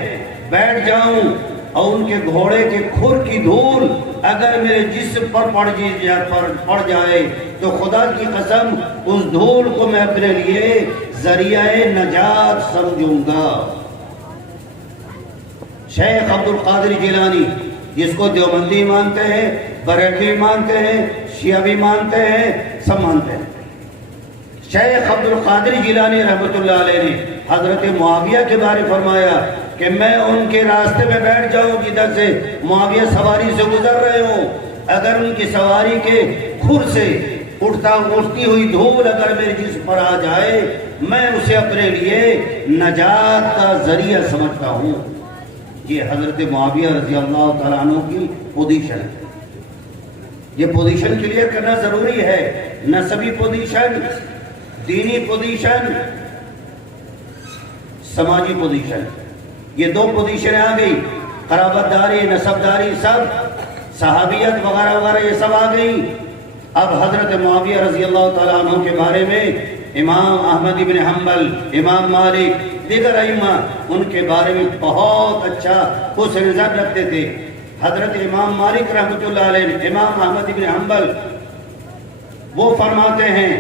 بیٹھ جاؤں اور ان کے گھوڑے کے کھر کی دھول اگر میرے جسم پر پڑ جائے تو خدا کی قسم اس دھول کو میں اپنے لیے ذریعہ نجات سمجھوں گا۔ شیخ عبدالقادر جیلانی، جس کو دیوبندی مانتے ہیں، بریلوی مانتے ہیں، شیعہ بھی مانتے ہیں، سب مانتے ہیں، شیخ عبدالقادر جیلانی رحمت اللہ علیہ نے حضرت معاویہ کے بارے فرمایا کہ میں ان کے راستے میں بیٹھ جاؤں جدھر سے معاویہ سواری سے گزر رہے ہوں، اگر ان کی سواری کے کھر سے اٹھتی ہوئی دھول اگر میرے جسم پر آ جائے، میں اسے اپنے لیے نجات کا ذریعہ سمجھتا ہوں۔ یہ حضرت معاویہ رضی اللہ تعالیٰ عنہ کی پوزیشن ہے۔ یہ پوزیشن کلیئر کرنا ضروری ہے، نسبی پوزیشن، دینی پوزیشن، سماجی پوزیشن، یہ دو پوزیشنیں آ گئی، قرابت داری، نسب داری، سب صحابیت وغیرہ وغیرہ یہ سب آ گئی۔ اب حضرت معاویہ رضی اللہ تعالیٰ عنہ کے بارے میں امام احمد بن حنبل، امام مالک، دیگر ائمہ ان کے بارے میں بہت اچھا حسن ظن رکھتے تھے۔ حضرت امام مالک رحمۃ اللہ علیہ، امام احمد بن حنبل، وہ فرماتے ہیں،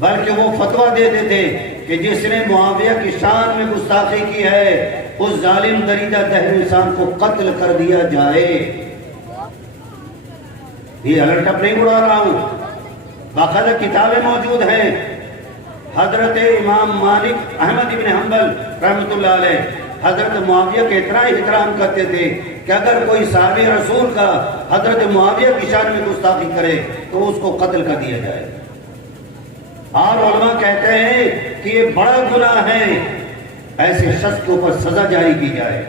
بلکہ وہ فتویٰ دیتے تھے کہ جس نے معاویہ کی شان میں گستاخی کی ہے اس ظالم دریدہ دہر انسان کو قتل کر دیا جائے۔ یہ الٹ اپ نہیں اڑا رہا ہوں، باقاعدہ کتابیں موجود ہیں۔ حضرت امام مالک احمد ابن حنبل رحمۃ اللہ علیہ حضرت معاویہ کے اتنا احترام کرتے تھے کہ اگر کوئی صحابی رسول کا حضرت معاویہ کی شان میں گستاخی کرے تو اس کو قتل کر دیا جائے۔ اور علماء کہتے ہیں کہ یہ بڑا گناہ ہے، ایسے شخص کے اوپر سزا جاری کی جائے۔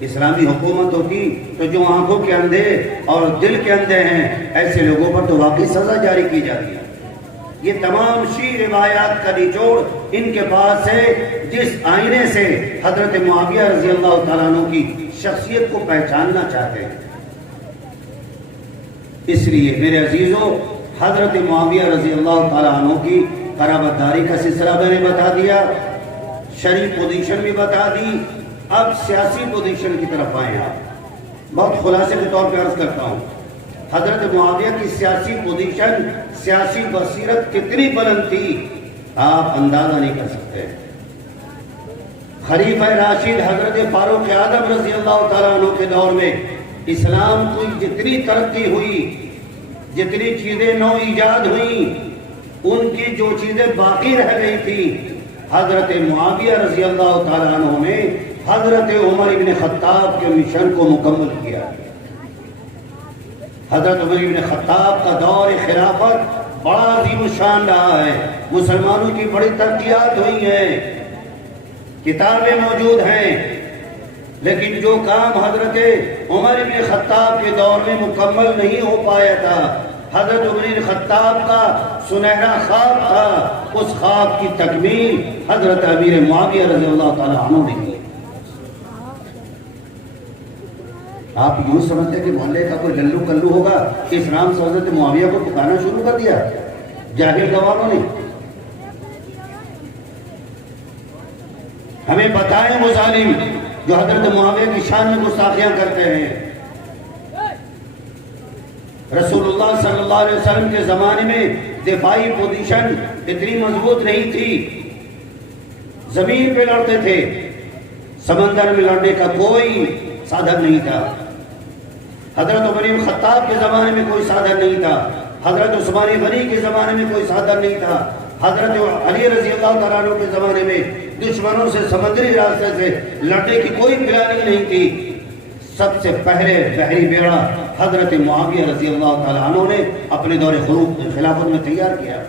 اسلامی حکومت ہوتی تو جو آنکھوں کے اندھے اور دل کے اندھے ہیں ایسے لوگوں پر تو واقعی سزا جاری کی جاتی ہے۔ یہ تمام شیع روایات کا نچوڑ ان کے پاس ہے، جس آئینے سے حضرت معاویہ رضی اللہ تعالیٰ عنہ کی شخصیت کو پہچاننا چاہتے ہیں۔ اس لیے میرے عزیزوں، حضرت معاویہ رضی اللہ تعالیٰ عنہ کی قرابت داری کا سلسلہ میں نے بتا دیا، شرعی پوزیشن بھی بتا دی، اب سیاسی پوزیشن کی طرف آئیں۔ آپ بہت خلاصے کے طور پہ عرض کرتا ہوں، حضرت معاویہ کی سیاسی پوزیشن، سیاسی بصیرت کتنی بلند تھی آپ اندازہ نہیں کر سکتے۔ خلیفہ راشد حضرت فاروق اعظم رضی اللہ تعالیٰ عنہ کے دور میں اسلام کی جتنی ترقی ہوئی، جتنی چیزیں نو ایجاد ہوئیں، ان کی جو چیزیں باقی رہ گئی تھی، حضرت معاویہ رضی اللہ تعالیٰ عنہ نے حضرت عمر ابن خطاب کے مشن کو مکمل کیا۔ حضرت عمر ابن خطاب کا دور خلافت بڑا عظیم الشان رہا ہے، مسلمانوں کی بڑی ترقیات ہوئی ہیں، کتابیں موجود ہیں، لیکن جو کام حضرت عمر ابن خطاب کے دور میں مکمل نہیں ہو پایا تھا، حضرت عمر ابن خطاب کا سنہرا خواب تھا، اس خواب کی تکمیل حضرت امیر معاویہ رضی اللہ تعالیٰ عنہ نے کی۔ آپ یوں سمجھتے کہ محلے کا کوئی للو کلو ہوگا اس نام سے حضرت معاویہ کو پکارنا شروع کر دیا جاہل گواروں نے؟ ہمیں بتائیں وہ ظالم جو حضرت معاویہ کی شان میں گستاخیاں کرتے ہیں۔ رسول اللہ صلی اللہ علیہ وسلم کے زمانے میں دفاعی پوزیشن اتنی مضبوط نہیں تھی، زمین پہ لڑتے تھے، سمندر میں لڑنے کا کوئی سادھن نہیں تھا۔ حضرت عمر بن خطاب کے زمانے میں کوئی سادھن نہیں تھا، حضرت عثمان غنی کے زمانے میں کوئی سادھن نہیں تھا، حضرت علی رضی اللہ تعالیٰ عنہ کے زمانے میں دشمنوں سے سمندری راستے سے لڑنے کی کوئی پلاننگ نہیں تھی۔ سب سے پہلے بحری بیڑا حضرت معاویہ رضی اللہ تعالیٰ عنہ نے اپنے دور خلافت میں تیار کیا،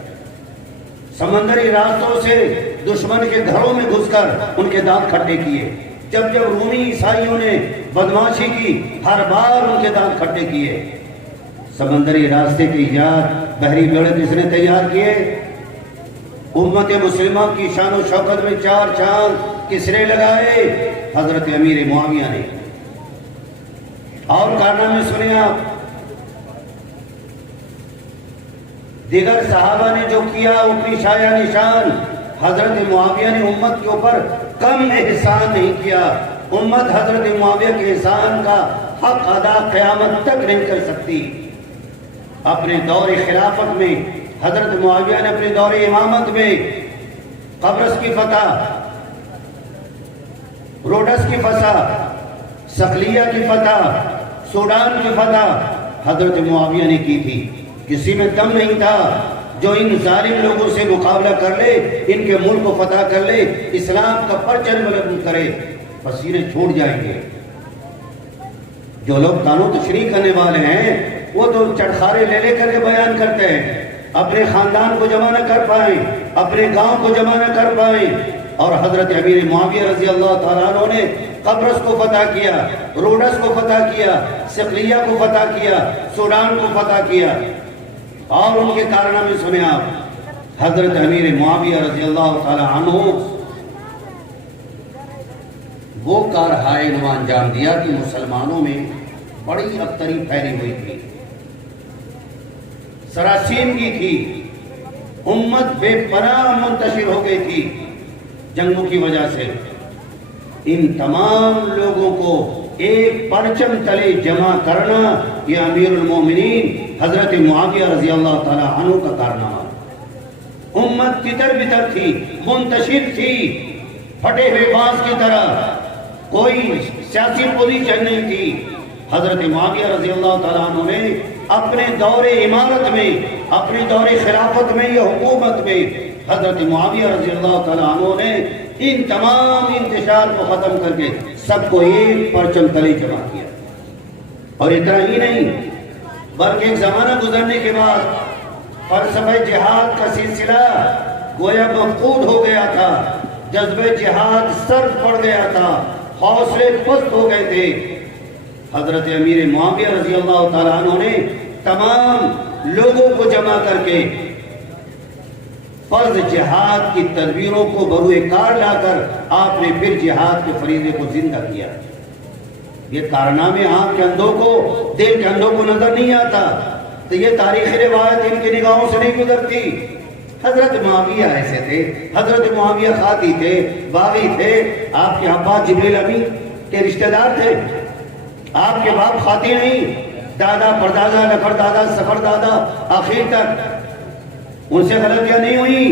سمندری راستوں سے دشمن کے گھروں میں گھس کر ان کے دانت کھٹے کیے۔ جب جب رومی عیسائیوں نے بدماشی کی، ہر بار ان کے دانت کھٹے کیے۔ سمندری راستے کی ایجاد، بحری بیڑے کس نے تیار کیے؟ امت مسلمہ کی شان و شوکت میں چار چاند کس نے لگائے؟ حضرت امیر معاویہ نے۔ اور کارنامے سنیں آپ، دیگر صحابہ نے جو کیا اپنی شایع نشان، حضرت معاویہ نے امت کے اوپر کم احسان نہیں کیا۔ امت حضرت معاویہ کے احسان کا حق ادا قیامت تک نہیں کر سکتی۔ اپنے دور خلافت میں حضرت معاویہ نے اپنے دور امامت میں قبرص کی فتح، روڈس کی فتح، صقلیہ کی فتح، سوڈان کی فتح حضرت معاویہ نے کی تھی۔ کسی میں دم نہیں تھا جو ان ظالم لوگوں سے مقابلہ کر لے، ان کے ملک کو فتح کر لے، اسلام کا پرچم بلند کرے، پسینے چھوٹ جائیں گے۔ جو لوگ تانو تشریح کرنے والے ہیں وہ تو چٹخارے لے لے کر کے بیان کرتے ہیں، اپنے خاندان کو جمع نہ کر پائیں، اپنے گاؤں کو جمع نہ کر پائیں۔ اور حضرت امیر معاویہ رضی اللہ تعالیٰ عنہ نے قبرص کو فتح کیا، روڈس کو فتح کیا، صقلیہ کو فتح کیا، سوڈان کو فتح کیا۔ اور ان کے کارنامے سنیں آپ، حضرت امیر معاویہ رضی اللہ تعالیٰ عنہ وہ کارہائے نو انجام دیا کہ مسلمانوں میں بڑی ابتری پھیلی ہوئی تھی، سراسیمگی تھی، امت بے پناہ منتشر ہو گئی تھی جنگوں کی وجہ سے۔ ان تمام لوگوں کو ایک پرچم تلے جمع کرنا یہ امیر المومنین حضرت معاویہ رضی اللہ تعالیٰ عنہ کا کارنامہ۔ امت تتر بتر تھی، منتشر تھی، پھٹے ہوئے باز کی طرح، کوئی سیاسی پوزیشن نہیں تھی۔ حضرت معاویہ رضی اللہ تعالیٰ عنہ نے اپنے دور امارت میں، اپنے دور خلافت میں یا حکومت میں حضرت معاویہ رضی اللہ تعالیٰ عنہ نے ان تمام انتشار کو ختم کر کے سب کو ایک پرچم تلے جمع کیا۔ اور اتنا ہی نہیں بلکہ ایک زمانہ گزرنے کے بعد فلسفہ جہاد کا سلسلہ گویا مفقود ہو گیا تھا، جذبہ جہاد سرد پڑ گیا تھا، حوصلے پست ہو گئے تھے۔ حضرت امیر معاویہ رضی اللہ تعالیٰ عنہ نے تمام لوگوں کو جمع کر کے فرض جہاد کی تدبیروں کو بروئے کار لا کر آپ نے پھر جہاد کے فریضے کو زندہ کیا۔ یہ کارنامے آنکھ کے اندھوں کو، دل کے اندھوں کو نظر نہیں آتا، تو یہ تاریخی روایت ان کی نگاہوں سے نہیں گزرتی۔ حضرت معاویہ ایسے تھے، حضرت معاویہ خاطی تھے، باغی تھے، آپ کے ابا جبریل امین کے رشتہ دار تھے، آپ کے باپ خاطی نہیں، دادا پردادا لکھڑ دادا سفر دادا آخر تک ان سے غلطیاں نہیں ہوئی۔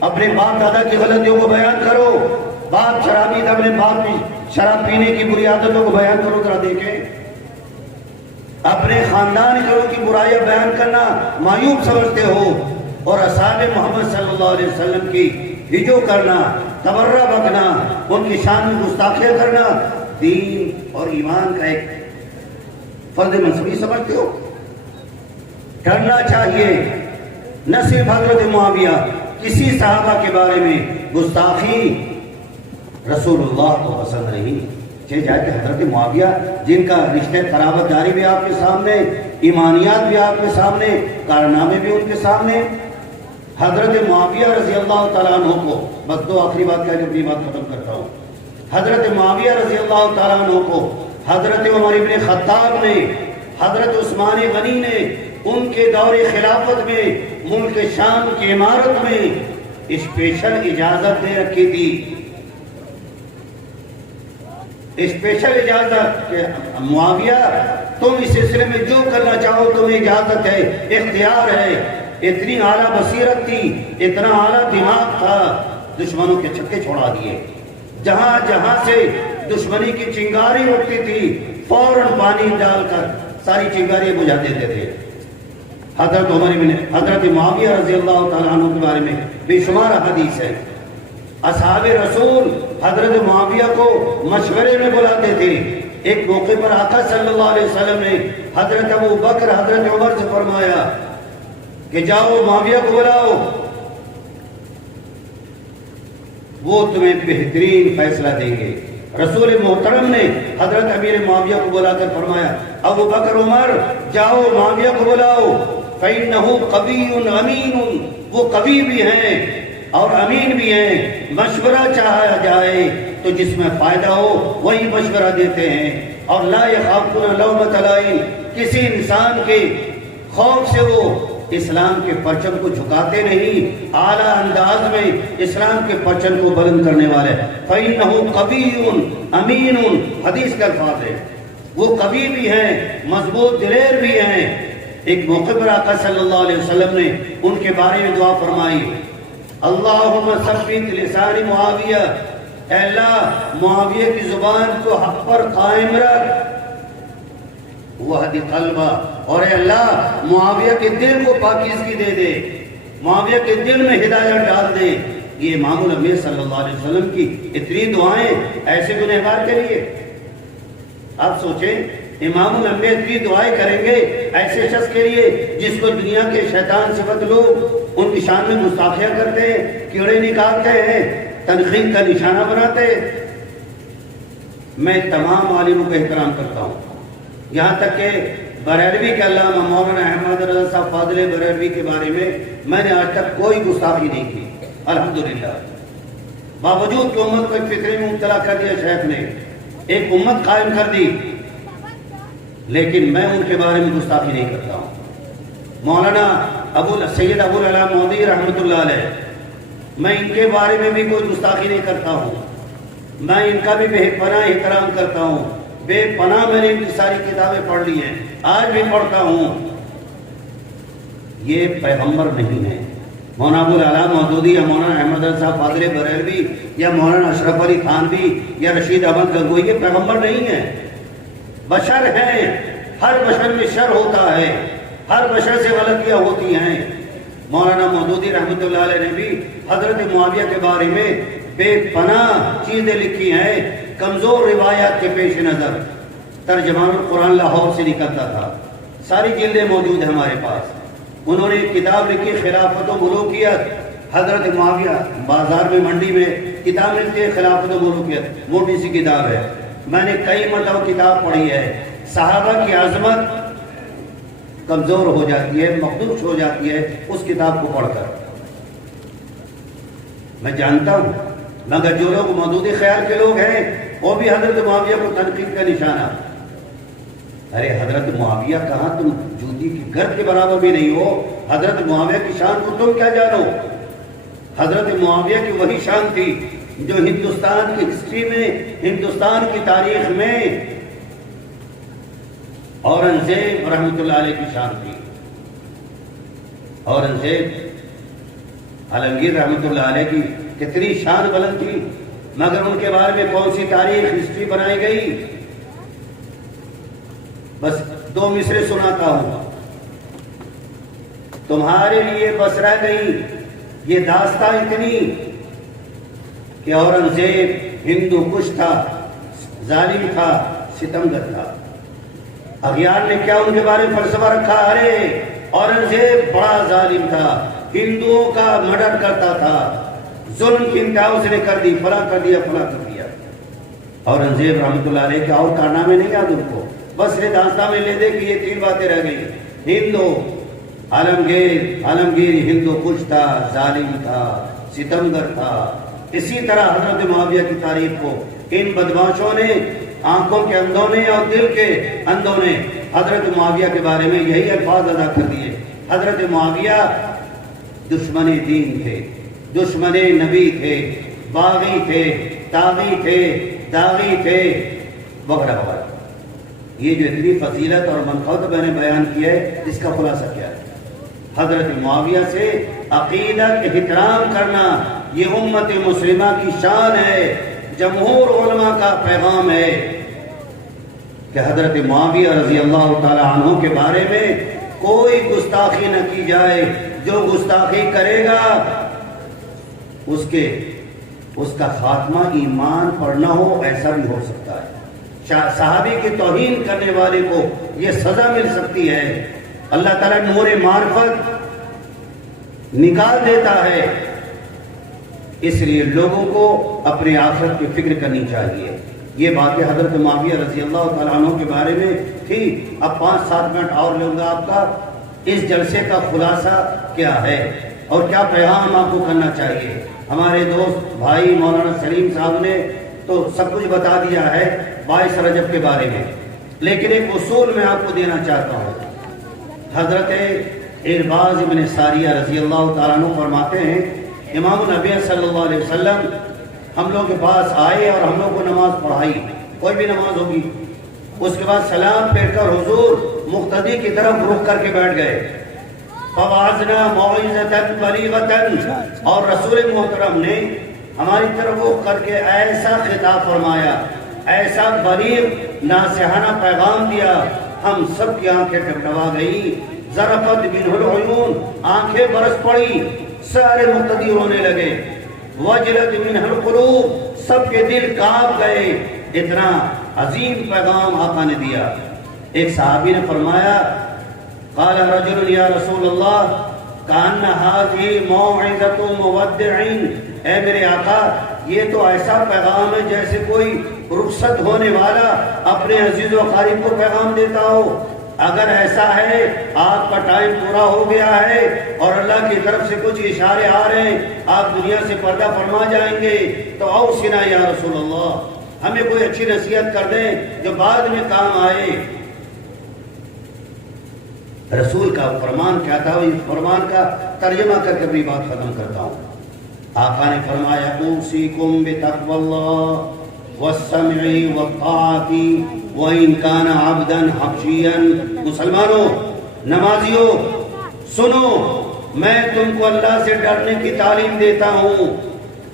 اپنے باپ دادا کی غلطیوں کو بیان کرو، باپ شرابی تھا، اپنے باپ کی شراب پینے کی بری عادتوں کو بیان کرو، ذرا دیکھیں۔ اپنے خاندان کی برائیاں بیان کرنا معیوب سمجھتے ہو، اور اصحاب محمد صلی اللہ علیہ وسلم کی ہجو کرنا، تبرہ بکنا، ان کی شان میں گستاخیاں کرنا دین اور ایمان کا ایک فرض منصبی سمجھتے ہو؟ ڈرنا چاہیے۔ نہ صرف حضرت معاویہ، کسی صحابہ کے بارے میں گستاخی رسول اللہ کو پسند نہیں۔ جائے کہ حضرت معاویہ جن کا رشتہ قرابت داری بھی آپ کے سامنے، ایمانیات بھی آپ کے سامنے، کارنامے بھی ان کے سامنے، حضرت معاویہ رضی اللہ تعالیٰ عنہ کو، بس دو آخری بات کہہ کے اپنی بات ختم کرتا ہوں۔ حضرت معاویہ رضی اللہ تعالیٰ عنہ کو حضرت عمر ابن خطاب نے، حضرت عثمان غنی نے ان کے دور خلافت میں ملک شام کی عمارت میں اسپیشل اجازت دے رکھی تھی، اسپیشل اجازت کہ معاویہ تم اس سلسلے میں جو کرنا چاہو تمہیں اجازت ہے، اختیار ہے۔ اتنی اعلیٰ بصیرت تھی، اتنا اعلیٰ دماغ تھا، دشمنوں کے چھکے چھوڑا دیے۔ جہاں جہاں سے دشمنی کی چنگاری اٹھتی تھی فوراً پانی ڈال کر ساری چنگاریاں بجھا دیتے تھے۔ حضرت معاویہ رضی اللہ تعالیٰ عنہ کے بارے میں بے شمار حدیث ہے۔ اصحاب رسول حضرت معاویہ کو مشورے میں بلاتے تھے۔ ایک موقع پر آقا صلی اللہ علیہ وسلم نے حضرت ابو بکر حضرت عمر سے فرمایا کہ جاؤ معاویہ کو بلاؤ، وہ تمہیں بہترین فیصلہ دیں گے۔ رسول محترم نے حضرت امیر معاویہ کو بلا کر فرمایا ابو بکر عمر جاؤ معاویہ کو بلاؤ، فَإِنَّهُ قَوِيٌّ أَمِينٌ، وہ قوی بھی ہیں اور امین بھی ہیں، مشورہ چاہا جائے تو جس میں فائدہ ہو وہی مشورہ دیتے ہیں، اور لا يَخَافُونَ لَوْمَةَ لَائِمٍ، کسی انسان کے خوف سے وہ اسلام کے پرچم کو جھکاتے نہیں، اعلیٰ انداز میں اسلام کے پرچم کو بلند کرنے والے۔ فَإِنَّهُ قَوِيٌّ أَمِينٌ، حدیث کا الفاظ ہے، وہ قوی بھی ہیں، مضبوط دلیر بھی ہیں۔ ایک موقع پر آقا صلی اللہ علیہ وسلم نے ان کے بارے میں دعا فرمائی، اللہم ثبت لسان معاویہ، اے اللہ معاویہ کی زبان کو حق پر قائم رکھ، وحد قلبہ، اور اے اللہ معاویہ کے دل کو پاکیزگی دے دے، معاویہ کے دل میں ہدایت ڈال دے۔ یہ امام الانبیاء صلی اللہ علیہ وسلم کی اتنی دعائیں ایسے گنہگار کے لیے، آپ سوچیں امام الانبیاء اتنی دعائیں کریں گے ایسے شخص کے لیے جس کو دنیا کے شیطان صفت لوگ ان کی شان میں گستاخیاں کرتے ہیں، کیڑے نکالتے ہیں، تنقید کا نشانہ بناتے ہیں۔ میں تمام عالموں کا احترام کرتا ہوں، یہاں تک کہ بریلوی کے علامہ مولانا احمد رضا صاحب فاضل بریلوی کے بارے میں نے آج تک کوئی گستاخی نہیں کی، الحمدللہ، باوجود کہ امت کو ایک فکرے میں مبتلا کر دیا شیخ نے، ایک امت قائم کر دی، لیکن میں ان کے بارے میں گستاخی نہیں کرتا ہوں۔ مولانا سید ابو العلا مودودی رحمۃ اللہ علیہ، میں ان کے بارے میں بھی کوئی گستاخی نہیں کرتا ہوں، میں ان کا بھی بے پناہ احترام کرتا ہوں، بے پناہ میں نے ان کی ساری کتابیں پڑھ لی ہیں، آج بھی پڑھتا ہوں۔ یہ پیغمبر نہیں ہے۔ مولانا ابو العلا مودودی یا مولانا احمد رضا صاحب فاضل بریلوی یا مولانا اشرف علی تھانوی یا رشید احمد گنگوئی یہ پیغمبر نہیں ہے، بشر ہیں، ہر بشر میں شر ہوتا ہے، ہر بشر سے غلطیاں ہوتی ہیں۔ مولانا مودودی رحمۃ اللہ علیہ نے بھی حضرت معاویہ کے بارے میں بے پناہ چیزیں لکھی ہیں، کمزور روایات کے پیش نظر۔ ترجمان القرآن لاہور سے نکلتا تھا، ساری جلدیں موجود ہیں ہمارے پاس۔ انہوں نے ایک کتاب لکھی خلافت و ملوکیت، حضرت معاویہ، بازار میں منڈی میں کتاب ملتی ہے خلافت و ملوکیت، موٹی سی کتاب ہے۔ میں نے کئی مرتبہ کتاب پڑھی ہے۔ صحابہ کی عظمت کمزور ہو جاتی ہے، مخدوش ہو جاتی ہے اس کتاب کو پڑھ کر۔ میں جانتا ہوں، مگر جو لوگ مودودی خیال کے لوگ ہیں وہ بھی حضرت معاویہ کو تنقید کا نشانہ۔ ارے حضرت معاویہ کہاں، تم جوتی کی گرد کے برابر بھی نہیں ہو۔ حضرت معاویہ کی شان کو تم کیا جانو؟ حضرت معاویہ کی وہی شان تھی جو ہندوستان کی ہسٹری میں، ہندوستان کی تاریخ میں اورنگزیب رحمۃ اللہ علیہ کی شان تھی۔ اورنگزیب عالمگیر رحمۃ اللہ علیہ کی کتنی شان بلند تھی، مگر ان کے بارے میں کون سی تاریخ ہسٹری بنائی گئی؟ بس دو مصرے سناتا ہوں، تمہارے لیے بس رہ گئی یہ داستان اتنی کہ اورنگزیب ہندو کش تھا، ظالم تھا، ستمگر تھا۔ اغیار نے کیا ان کے بارے میں فلسفہ رکھا؟ ارے اورنگزیب بڑا ظالم تھا، ہندوؤں کا مرڈر کرتا تھا، ظلم کی انتہا اس نے کر دی، فلاں کر دیا، فلاں کر دیا۔ اورنگزیب رحمۃ اللہ علیہ کے اور کارنامے نہیں یاد ان کو، بس یہ داستان میں لے دے کہ یہ تین باتیں رہ گئی۔ ہندو عالمگیر ہندو کش تھا، ظالم تھا، ستمگر تھا۔ اسی طرح حضرت معاویہ کی تاریخ کو ان بدماشوں نے، آنکھوں کے اندھوں نے اور دل کے اندھوں نے حضرت معاویہ کے بارے میں یہی الفاظ ادا کر دیے۔ حضرت معاویہ دشمن دین تھے، دشمن نبی تھے، باغی تھے، طاغی تھے، داغی تھے، وغیرہ وغیرہ۔ یہ جو اتنی فضیلت اور منقبت میں نے بیان کیا ہے، اس کا خلاصہ کیا ہے؟ حضرت معاویہ سے عقیدت احترام کرنا یہ امت مسلمہ کی شان ہے۔ جمہور علماء کا پیغام ہے کہ حضرت معاویہ رضی اللہ تعالی عنہ کے بارے میں کوئی گستاخی نہ کی جائے۔ جو گستاخی کرے گا اس کا خاتمہ ایمان پر نہ ہو، ایسا بھی ہو سکتا ہے۔ صحابی کی توہین کرنے والے کو یہ سزا مل سکتی ہے۔ اللہ تعالیٰ نور معرفت نکال دیتا ہے۔ اس لیے لوگوں کو اپنے آخرت کی فکر کرنی چاہیے۔ یہ باتیں حضرت معاویہ رضی اللہ تعالیٰ عنہ کے بارے میں تھی۔ اب 5-7 منٹ اور لوں گا آپ کا۔ اس جلسے کا خلاصہ کیا ہے اور کیا پیغام آپ کو کرنا چاہیے؟ ہمارے دوست بھائی مولانا سلیم صاحب نے تو سب کچھ بتا دیا ہے 22 رجب کے بارے میں، لیکن ایک اصول میں آپ کو دینا چاہتا ہوں۔ حضرت ارباز بن ساریہ رضی اللہ تعالیٰ عنہ فرماتے ہیں، امام الانبیاء صلی اللہ علیہ وسلم ہم لوگ کے پاس آئے اور ہم لوگ کو نماز پڑھائی، کوئی بھی نماز ہوگی۔ اس کے بعد سلام پھیر کر حضور مقتدی کی طرف رخ کر کے بیٹھ گئے۔ فوعظنا موعظۃ بلیغۃ، اور رسول محترم نے ہماری طرف رخ کر کے ایسا خطاب فرمایا، ایسا بلیغ ناصحانہ پیغام دیا، ہم سب کی آنکھیں ٹمٹما گئی۔ ذرفت منہ العیون، آنکھیں برس پڑی، سارے مقتدی رونے لگے۔ وجلت منہ القلوب، سب کے دل کانپ گئے۔ اتنا عظیم پیغام آقا نے دیا۔ ایک صحابی نے فرمایا، قال رجل یا رسول اللہ کأن هذه موعظۃ مودع، اے میرے آقا یہ تو ایسا پیغام ہے جیسے کوئی رخصت ہونے والا اپنے عزیز و قریب کو پیغام دیتا ہو۔ اگر ایسا ہے آپ کا ٹائم پورا ہو گیا ہے اور اللہ کی طرف سے کچھ اشارے آ رہے ہیں، آپ دنیا سے پردہ فرما جائیں گے، تو اوصنا یا رسول اللہ، ہمیں کوئی اچھی نصیحت کر دیں جو بعد میں کام آئے۔ رسول کا فرمان کیا تھا، اس فرمان کا ترجمہ کر کے اپنی بات ختم کرتا ہوں۔ آقا نے فرمایا، اوصیکم بتقوی اللہ والسمع والطاعۃ وإن كان عبدا حبشیا۔ مسلمانوں، نمازیوں، سنو، میں تم کو اللہ سے ڈرنے کی تعلیم دیتا ہوں۔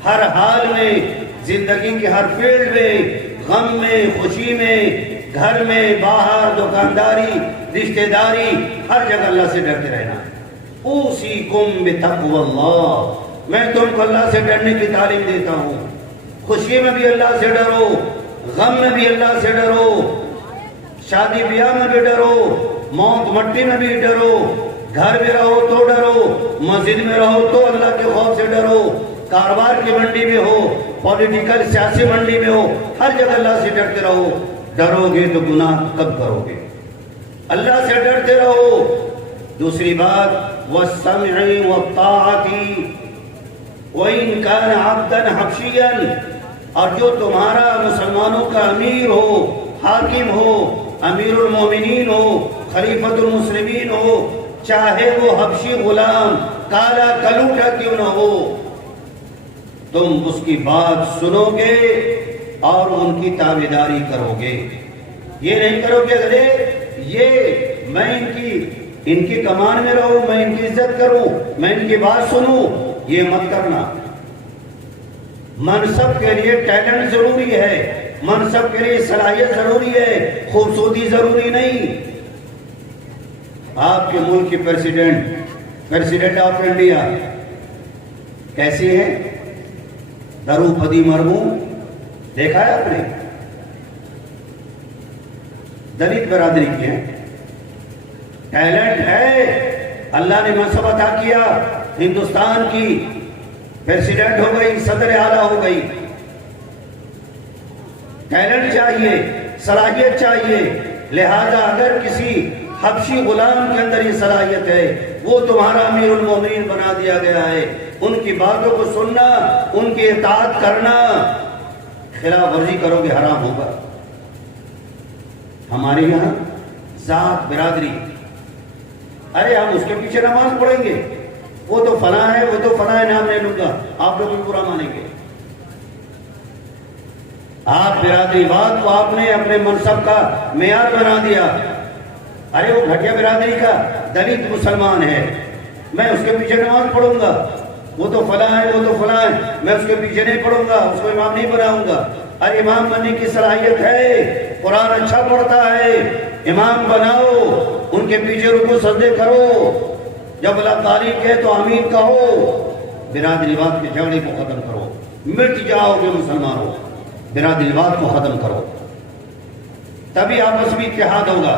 ہر حال میں، زندگی کے ہر فیلڈ میں، غم میں، خوشی میں، گھر میں باہر دکانداری رشتہ داری ہر جگہ اللہ سے ڈرتے رہنا. اوصیکم بتقوی اللہ، میں تم کو اللہ سے ڈرنے کی تعلیم دیتا ہوں. خوشی میں بھی اللہ سے ڈرو، غم میں بھی اللہ سے ڈرو، شادی بیاہ میں بھی ڈرو، موت مٹی میں بھی ڈرو، گھر میں رہو تو ڈرو، مسجد میں رہو تو اللہ کے خوف سے ڈرو، کاروبار کی منڈی میں ہو، پولیٹیکل سیاسی منڈی میں ہو، ہر جگہ اللہ سے ڈرتے رہو. ڈرو گے تو گناہ کب کرو گے؟ اللہ سے ڈرتے رہو. دوسری بات وَالسَّمْعِ وَالطَّاعَةِ وَإِنْ كَانَ عَبْدًا حَبْشِيًّا، اور جو تمہارا مسلمانوں کا امیر ہو، حاکم ہو، امیر المومنین ہو، خلیفۃ المسلمین ہو، چاہے وہ حبشی غلام کالا کلوٹا کیوں نہ ہو، تم اس کی بات سنو گے اور ان کی تابعداری کرو گے. یہ نہیں کرو گے ارے یہ میں ان کی کمان میں رہوں، میں ان کی عزت کروں، میں ان کی بات سنوں، یہ مت کرنا. منصب کے لیے ٹیلنٹ ضروری ہے، منصب کے لیے صلاحیت ضروری ہے، خوبصورتی ضروری نہیں. آپ کے ملک کی پریزیڈنٹ آف انڈیا کیسی ہے؟ دروپدی مرمو دیکھا ہے آپ نے؟ دلت برادری کی ہے، ٹیلنٹ ہے، اللہ نے منصب عطا کیا، ہندوستان کی پریزیڈنٹ ہو گئی، صدر اعلیٰ ہو گئی. ٹیلنٹ چاہیے، صلاحیت چاہیے. لہذا اگر کسی حبشی غلام کے اندر یہ صلاحیت ہے، وہ تمہارا امیر المومنین بنا دیا گیا ہے، ان کی باتوں کو سننا، ان کی اطاعت کرنا، خلاف ورزی کرو گے حرام ہوگا. ہمارے یہاں ذات برادری، ارے ہم اس کے پیچھے نماز پڑھیں گے، وہ تو فلاں ہے، وہ تو فلاں ہے، نام نہیں لوں گا، آپ لوگ بھی برا مانیں گے. آپ برادری بات کو آپ نے اپنے منصب کا معیار بنا دیا. ارے وہ گھٹیا برادری کا دلت مسلمان ہے، میں اس کے پیچھے نماز پڑھوں گا، وہ تو فلاں ہے، وہ تو فلاں ہے، میں اس کے پیچھے نہیں پڑھوں گا، اس کو امام نہیں بناؤں گا. ارے امام بننے کی صلاحیت ہے، قرآن اچھا پڑھتا ہے، امام بناؤ، ان کے پیچھے رکوع سجدے کرو، جب اللہ تعریف کہے تو آمین کہو. برادری بات کے جھگڑے کو ختم کرو، مٹ جاؤ گے مسلمانوں. برادری بات کو ختم کرو، تبھی آپس میں اتحاد ہوگا.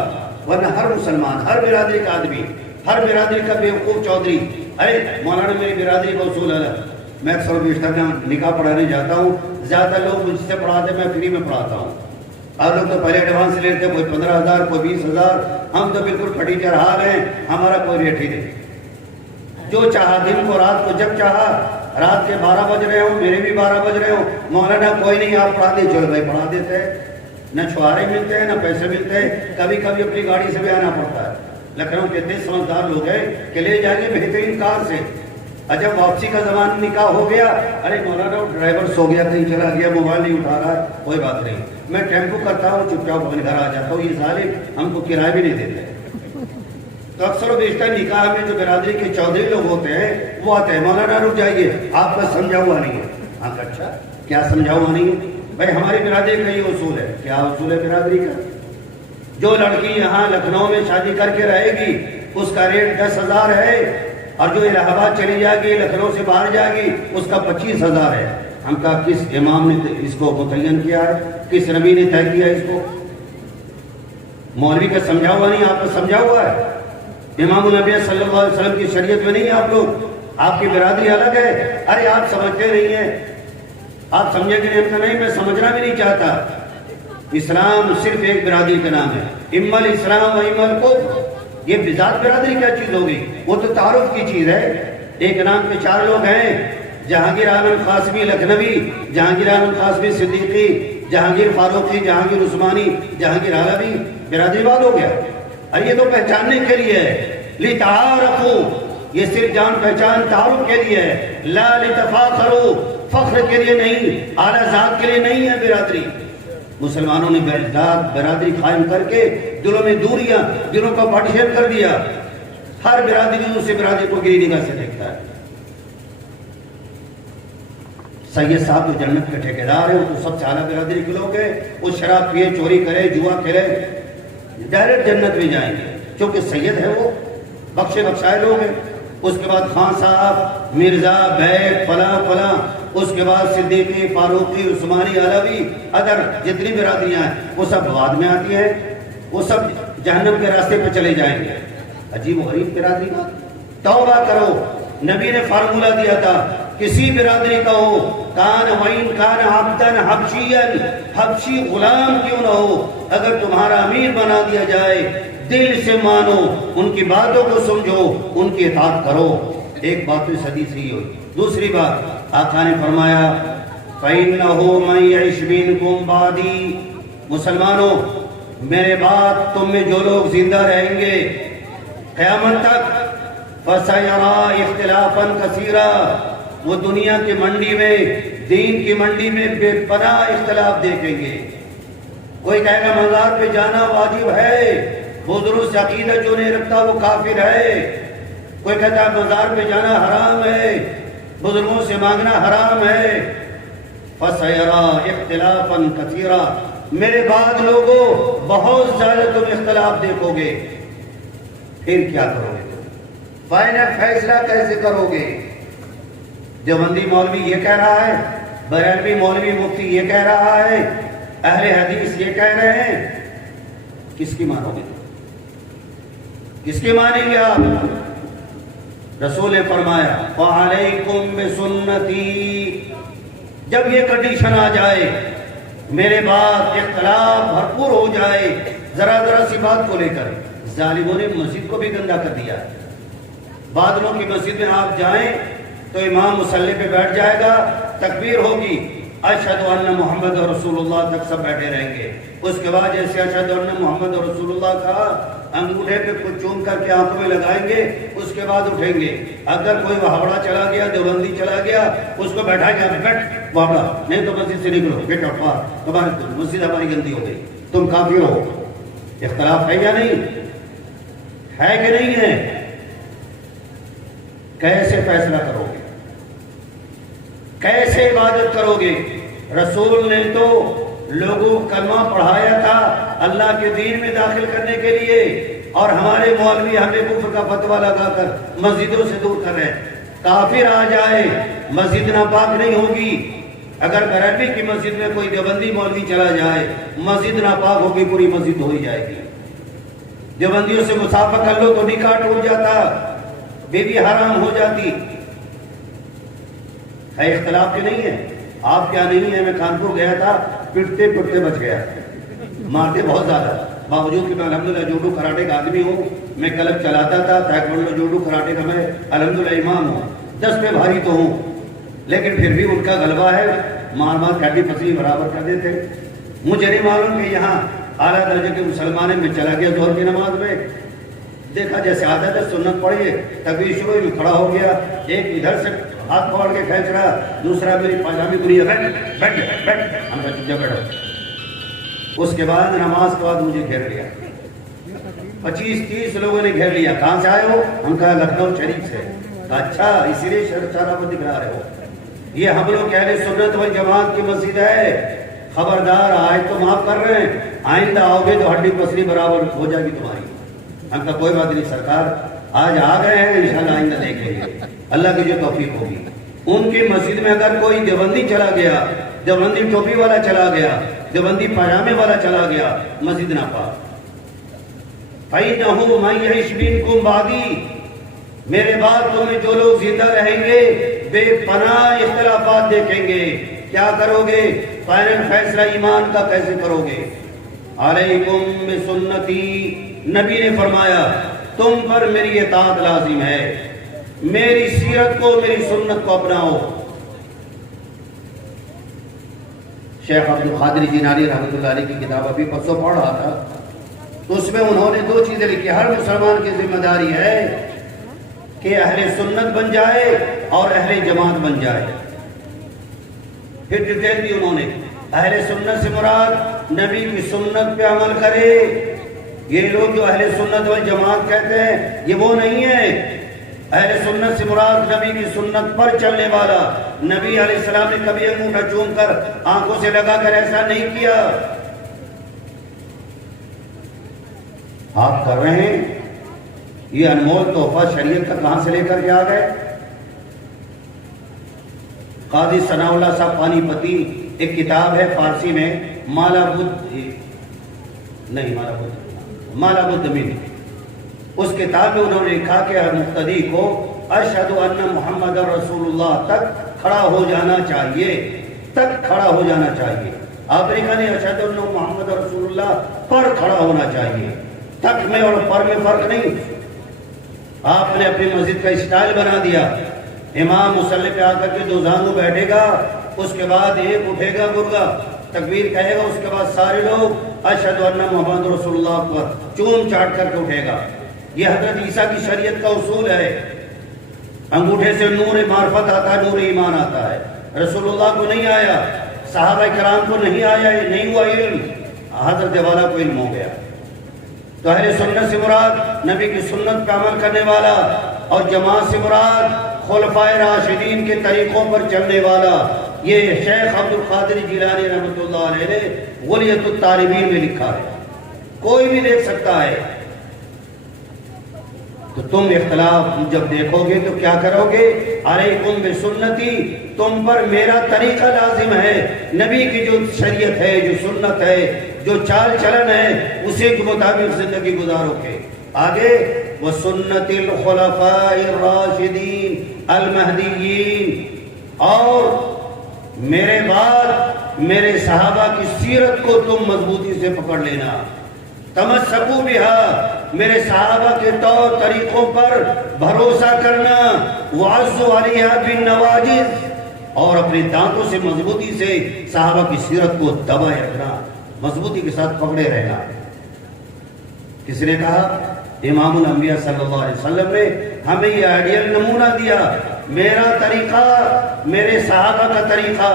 ورنہ ہر مسلمان، ہر برادری کا آدمی، ہر برادری کا بیوقوف چودھری، ارے مولانا میری برادری کا اصول ہے. میں اکثر بیشتر نکاح پڑھانے جاتا ہوں، زیادہ لوگ مجھ سے پڑھاتے، میں فری میں پڑھاتا ہوں. آپ لوگ تو پہلے ایڈوانس لیتے، کوئی 15,000 کوئی 20,000، ہم تو بالکل پھٹی چڑھا گئے، ہمارا کوئی ریٹ ہی نہیں. جو چاہا دن کو رات کو جب چاہا، رات کے 12 بج رہے ہوں، میرے بھی 12 بج رہے ہوں، مولانا کوئی نہیں آپ پڑھا دیں، چلو بھائی پڑھا دیتے ہیں. نہ چھوارے ملتے ہیں، نہ پیسے ملتے ہیں، کبھی کبھی اپنی گاڑی سے بھی آنا پڑتا ہے. لکھنؤ کے اتنے سمجھدار لوگ ہیں کہ لے جائیں گے بہترین کار سے. جب واپسی کا زمان نکاح ہو گیا، ارے مولانا ڈرائیور سو گیا، کہیں چلا گیا، موبائل نہیں اٹھا رہا ہے، کوئی بات نہیں، میں ٹیمپو کرتا ہوں، چپ چاپ اپنے گھر آ جاتا ہوں. یہ ظالم ہم کو کرایہ بھی نہیں دیتے. تو اکثر و بیشتر نکاح میں جو برادری کے چودھری لوگ ہوتے ہیں وہ آتے ہیں، مولانا رک جائیے، آپ کا سمجھا ہوا نہیں ہے. ہاں اچھا کیا سمجھا ہوا نہیں ہے؟ بھائی ہماری برادری کا یہ اصول ہے. کیا اصول ہے برادری کا؟ جو لڑکی یہاں لکھنؤ میں شادی کر کے رہے گی اس کا ریٹ 10,000 ہے، اور جو الہ آباد چلی جائے گی، لکھنؤ سے باہر جائے گی، اس کا 25,000 ہے. ہم کہا کس امام نے اس کو متعین کیا ہے؟ کس نبی نے طے کیا اس کو؟ مولوی کا سمجھا ہوا نہیں، آپ کا سمجھا ہوا ہے. امام النبی صلی اللہ علیہ وسلم کی شریعت میں نہیں. آپ لوگ، آپ کی برادری الگ ہے. ارے آپ سمجھتے نہیں ہیں، آپ سمجھے کہ نہیں، میں سمجھنا بھی نہیں چاہتا. اسلام صرف ایک برادری کا نام ہے، اما الاسلام و اما الکفر. یہ بذات برادری کیا چیز ہوگی؟ وہ تو تعارف کی چیز ہے. ایک نام کے 4 لوگ ہیں، جہانگیر عالم قاسمی لکھنوی، جہانگیر عالم قاسمی صدیقی، جہانگیر فاروقی، جہانگیر عثمانی، جہانگیر علوی. برادری بات ہو گیا. اور یہ تو پہچاننے کے لیے ہے، لتعارفوا، یہ صرف جان پہچان تعارف کے لیے ہے، لا لتفاخروا، فخر کے لیے نہیں، اعلیٰ ذات کے لیے نہیں ہے برادری. مسلمانوں نے برادری قائم کر کے دلوں میں دوریاں، دلوں کا پارٹیشن کر دیا. ہر برادری دوسری برادری کو گری نگاہ سے دیکھتا ہے. سید صاحب تو جنت کے ٹھیکیدار ہیں، وہ تو سب سے اعلیٰ برادری کے لوگ ہیں، وہ شراب پیے، چوری کرے، جوا کھیلے، ڈائریکٹ جنت میں جائیں گے کیونکہ سید ہے، وہ بخشے بخشائے لوگ ہیں۔ اس کے بعد خان صاحب، مرزا، بیگ، فلاں فلاں، اس کے بعد صدیقی، فاروقی، عثمانی، علوی، ادر جتنی برادریاں ہیں وہ سب بعد میں آتی ہیں، وہ سب جہنم کے راستے پہ چلے جائیں گے۔ عجیب و غریب برادری کا توبہ کرو۔ نبی نے فارمولہ دیا تھا، کسی برادری کا ہو، کان وین کان عبدن حبشین، حبشی غلام کیوں نہ ہو، اگر تمہارا امیر بنا دیا جائے، دل سے مانو، ان کی باتوں کو سمجھو، ان کی اطاعت کرو۔ ایک بات تو اس حدیث سے ہی ہوئی۔ دوسری بات آقا نے فرمایا فَإِنَّهُ مَن يَعِشْ مِنكُم بَعْدِي، مسلمانوں میرے بعد تم میں جو لوگ زندہ رہیں گے قیامت تک، فَسَيَرَىٰ اخْتِلَافًا كَثِيرًا، وہ دنیا کی منڈی میں، دین کی منڈی میں بے پناہ اختلاف دیکھیں گے۔ کوئی کہے گا مزار پہ جانا واجب ہے، بزرگوں سے عقیدہ جو نہیں رکھتا وہ کافر ہے۔ کوئی کہتا ہے مزار پہ جانا حرام ہے، بزرگوں سے مانگنا حرام ہے۔ فَسَيَرَىٰ اخْتِلَافًا كَثِيرًا، میرے بعد لوگوں بہت زیادہ تم اختلاف دیکھو گے، پھر کیا کرو گے؟ فائنل فیصلہ کیسے کرو گے؟ دیوبندی مولوی یہ کہہ رہا ہے، بریلوی مولوی مفتی یہ کہہ رہا ہے، اہل حدیث یہ کہہ رہے ہیں، کس کی مانو گے؟ کس کی مانیں گے آپ؟ رسول نے فرمایا وَعَلَيْكُمْ بِسُنَّتِي، جب یہ کنڈیشن آ جائے، میرے بعد اختلاف بھرپور ہو جائے، ذرا ذرا سی بات کو لے کر، ظالموں نے مسجد کو بھی گندا کر دیا ہے۔ بادلوں کی مسجد میں آپ جائیں تو امام مصلی پہ بیٹھ جائے گا، تکبیر ہوگی، اشہد ان محمد رسول اللہ تک سب بیٹھے رہیں گے۔ اس کے بعد جیسے اشہد ان محمد رسول اللہ کہا، انگوٹھے پہ کچھ چوم کر کے آنکھوں میں لگائیں گے، اس کے بعد اٹھیں گے۔ اگر کوئی وہابڑا چلا گیا، دیوبندی چلا گیا، اس کو بیٹھا گیا، بیٹھ وہابڑا، نہیں تو مسجد سے نکلو، گیٹ آؤٹ، تمہاری مسجد ہماری گندی ہو گئی، تم کافر ہو۔ اختلاف ہے یا نہیں؟ ہے کہ نہیں ہے؟ کیسے فیصلہ کرو گے؟ کیسے عبادت کرو گے؟ رسول نے تو لوگوں کو کلمہ پڑھایا تھا اللہ کے دین میں داخل کرنے کے لیے، اور ہمارے مولوی ہمیں کفر کا فتویٰ لگا کر مسجدوں سے دور کر رہے ہیں۔ کافر آ جائے مسجد ناپاک نہیں ہوگی۔ اگر بریلوی کی مسجد میں کوئی دیوبندی مولوی چلا جائے، مسجد ناپاک ہوگی، پوری مسجد ہو ہی جائے گی۔ دیوبندیوں سے مسافہ کر لو تو نکاح ٹوٹ جاتا، بیوی حرام ہو جاتی۔ ہے اختلاف کے نہیں ہے؟ آپ کیا نہیں ہے؟ میں کانپور گیا تھا، پٹتے پٹتے بچ گیا، مارتے بہت زیادہ، باوجود کہ میں الحمدللہ جوڈو کراٹے کا آدمی ہوں، میں کلب چلاتا تھا، تائیکوانڈو جوڈو کراٹے کا میں الحمدللہ امام ہوں، 10 پہ بھاری تو ہوں، لیکن پھر بھی ان کا غلبہ ہے، مار مار کھڈی پسلی برابر کر دیتے۔ مجھے نہیں معلوم کہ یہاں اعلیٰ درجے کے مسلمان میں چلا گیا ظہر کی نماز میں، دیکھا جیسے عادت ہے سنت پڑھیے، تکبیر شروع میں کھڑا ہو گیا، ایک ادھر سے ہاتھ پکڑ کے کھینچ رہا، دوسرا میری پاجامی بنی ہے، بیٹھ بیٹھ بیٹھ، ہم کہا چپ جا بیٹھو۔ اس کے بعد نماز کے بعد مجھے گھیر لیا، 25-30 لوگوں نے گھیر لیا، کہاں سے آئے ہو؟ ہم کہا لکھنؤ شریف سے۔ اچھا، اسی لیے شرچارہ کو دکھا رہے ہو؟ یہ ہم لوگ اہل سنت والجماعت کی مسجد ہے، خبردار، آج تو معاف کر رہے ہیں، آئندہ آؤ گے تو ہڈی پسلی برابر ہو جائے گی تمہاری۔ ہم کہا کوئی بات نہیں سرکار، آج آ گئے ہیں، انشاءاللہ آئندہ دیکھیں گے، اللہ کی جو توفیق ہوگی۔ ان کی مسجد میں اگر کوئی دیوبندی چلا گیا، دیوبندی ٹوپی والا چلا گیا، دیوبندی پاجامے والا چلا گیا، مسجد ناپاک۔ فَإِنَّهُ مَن يَعِشْ مِنكُم بَعْدِي، میرے بعد تم میں جو لوگ زندہ رہیں گے بے پناہ اختلافات دیکھیں گے۔ کیا کرو گے؟ فائنل فیصلہ ایمان کا کیسے کرو گے؟ علیکم بسنتی، نبی نے فرمایا تم پر میری اطاعت لازم ہے، میری سیرت کو، میری سنت کو اپناؤ۔ شیخ عبد القادر جیلانی رحمۃ اللہ علیہ کی کتاب ابھی پرسوں پڑھ رہا تھا، تو اس میں انہوں نے 2 چیزیں لکھی۔ ہر مسلمان کی ذمہ داری ہے کہ اہل سنت بن جائے اور اہل جماعت بن جائے۔ پھر ڈیٹیل دی انہوں نے، اہل سنت سے مراد نبی کی سنت پہ عمل کرے۔ یہ لوگ جو اہل سنت والجماعت کہتے ہیں یہ وہ نہیں ہے۔ اہل سنت سے مراد نبی کی سنت پر چلنے والا. نبی علیہ السلام نے کبھی انگوٹھا چوم کر آنکھوں سے لگا کر ایسا نہیں کیا. آپ کر رہے ہیں. یہ انمول تحفہ شریعت کا کہاں سے لے کر کے آ گئے؟ قاضی ثناء اللہ صاحب پانی پتی ایک کتاب ہے فارسی میں مالا بدھ من. اس کتاب میں انہوں نے لکھا کہ ہر مقتدی کو اشہد ان محمد رسول اللہ تک کھڑا ہو جانا چاہیے. آپ نے کہا نہیں اشہد ان محمد رسول اللہ پر کھڑا ہونا چاہیے. تک میں اور پر میں فرق نہیں. آپ نے اپنی مسجد کا اسٹائل بنا دیا. امام مصلی پہ آ کر کے دو زانو بیٹھے گا, اس کے بعد ایک اٹھے گا گرگا تکبیر کہے گا, اس کے بعد سارے لوگ اشہد ان محمد رسول اللہ پر چوم چاٹ کر کے اٹھے گا. یہ حضرت عیسیٰ کی شریعت کا اصول ہے. انگوٹھے سے نور معرفت آتا ہے, نور ایمان آتا ہے. رسول اللہ کو نہیں آیا, صحابہ کرام کو نہیں آیا, نہیں ہوا علم, حضرت والا کو علم ہو گیا. تو اہل سنت سے مراد نبی کی سنت پہ عمل کرنے والا, اور جماعت سے مراد خلفائے راشدین کے طریقوں پر چلنے والا. یہ شیخ عبد القادر جیلانی رحمۃ اللہ علیہ نے غلیۃ الطالبین میں لکھا ہے, کوئی بھی دیکھ سکتا ہے. تو تم اختلاف جب دیکھو گے تو کیا کرو گے؟ علیکم بسنتی, تم پر میرا طریقہ لازم ہے. نبی کی جو شریعت ہے, جو سنت ہے, جو چال چلن ہے, اسی کے مطابق زندگی گزارو گے. آگے وسنت الخلفاء الراشدین المہدیین, اور میرے بعد میرے صحابہ کی سیرت کو تم مضبوطی سے پکڑ لینا. تمسکو بہا, میرے صحابہ کے طور طریقوں پر بھروسہ کرنا. وعضوا علیہا بالنواجذ, اور اپنے دانتوں سے مضبوطی سے صحابہ کی سیرت کو دبائے رکھنا, مضبوطی کے ساتھ پکڑے رہنا. کس نے کہا؟ امام الانبیاء صلی اللہ علیہ وسلم نے ہمیں یہ آئیڈیل نمونہ دیا. میرا طریقہ, میرے صحابہ کا طریقہ,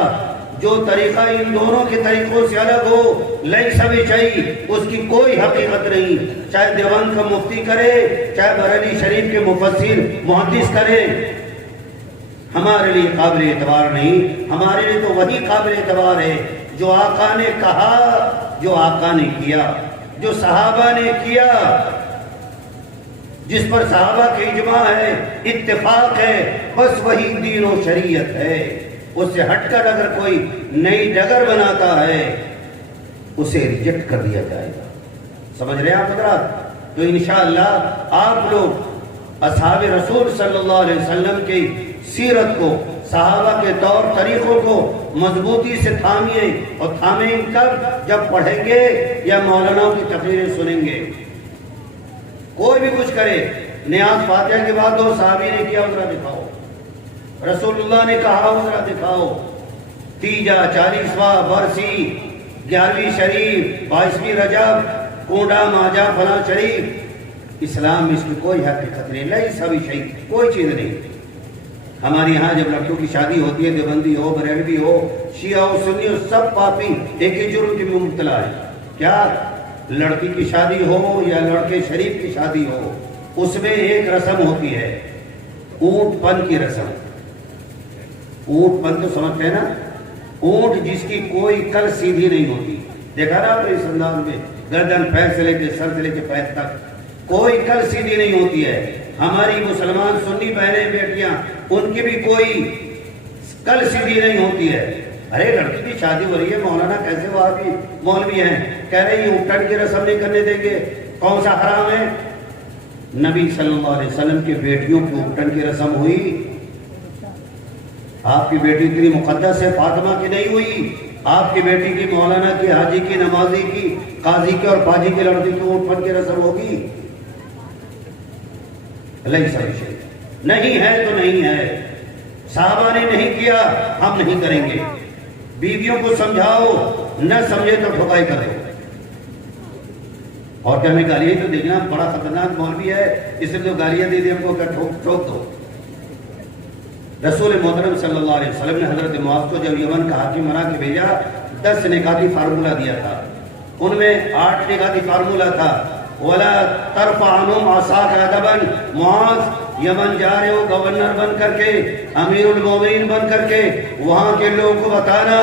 جو طریقہ ان دونوں کے طریقوں سے الگ ہو, لیس بشیء, اس کی کوئی حقیقت نہیں. چاہے دیوبند کا مفتی کرے, چاہے بریلی شریف کے مفسر محدث کرے, ہمارے لیے قابل اعتبار نہیں. ہمارے لیے تو وہی قابل اعتبار ہے جو آقا نے کہا, جو آقا نے کیا, جو صحابہ نے کیا, جس پر صحابہ کی اجماع ہے, اتفاق ہے, بس وہی دین و شریعت ہے. اس سے ہٹ کر اگر کوئی نئی ڈگر بناتا ہے اسے ریجیکٹ کر دیا جائے گا. سمجھ رہے ہیں آپ حضرات؟ تو انشاءاللہ آپ لوگ اصحاب رسول صلی اللہ علیہ وسلم کی سیرت کو, صحابہ کے طور طریقوں کو مضبوطی سے تھامیے. اور تھامیں کب؟ جب پڑھیں گے یا مولانا کی تقریریں سنیں گے. کوئی بھی کچھ کرے, نیاز فاتحہ کے بعد دو صحابی نے کیا ذرا دکھاؤ, رسول اللہ نے کہا ذرا دکھاؤ. تیجا, 40واں برسی, 11ویں شریف, 22ویں رجب, کوڈا ماجا فلاں شریف, اسلام میں اس کی کوئی حقیقت نہیں. نہیں سبھی شہید, کوئی چیز نہیں. ہمارے یہاں جب لڑکیوں کی شادی ہوتی ہے, دیوبندی ہو, بریلوی ہو, شیعہ ہو, سنی ہو, سب پاپی ایک ہی جرم کی مبتلا ہے. کیا؟ لڑکی کی شادی ہو یا لڑکے شریف کی شادی ہو, اس میں ایک رسم ہوتی ہے, اونٹ پن کی رسم. اونٹ پن تو سمجھتے ہیں نا, اونٹ جس کی کوئی کل سیدھی نہیں ہوتی. دیکھا نا آپ نے اس انداز میں, گردن پیر سے لے کے سر سے لے کے پیر تک کوئی کل سیدھی نہیں ہوتی ہے. ہماری مسلمان سنی بہنیں بیٹیاں, ان کی بھی کوئی کل سیدھی نہیں ہوتی ہے. ارے لڑکی کی شادی ہو رہی ہے, مولانا کیسے وہاں بھی مولوی ہیں, کہہ رہے ہیں اٹھن کی رسم نہیں کرنے دیں گے. کون سا حرام ہے؟ نبی صلی اللہ علیہ وسلم کی بیٹیوں کی اٹھن کی رسم ہوئی. آپ کی بیٹی اتنی مقدس ہے, فاطمہ کی نہیں ہوئی. آپ کی بیٹی کی, مولانا کی, حاجی کی, نمازی کی, قاضی کی اور پاجی کی لڑکی کی اٹھن کی رسم ہوگی؟ لیس بشیء, نہیں ہے تو نہیں ہے. صحابہ نے نہیں کیا, ہم نہیں کریں گے. بیویوں کو سمجھاؤ, نہ سمجھے تو ٹھکائی کرو. اور کیا ہمیں گالیاں تو دیکھنا, بڑا خطرناک مولوی ہے, اس لیے گالیاں دے دی ہم کو, ٹھوک دو. رسول محترم صلی اللہ علیہ وسلم نے حضرت معاذ کو جب یمن کا حاکم بنا کے بھیجا, 10 نکاتی فارمولہ دیا تھا. ان میں 8 نکاتی فارمولہ تھا, وَلَا تَرْفَعْ عَنْهُمْ عَصَاكَ أَدَبًا. معاذ, یمن جا رہے ہو گورنر بن کر کے، امیر المومنین بن کر کے، وہاں کے لوگوں کو بتانا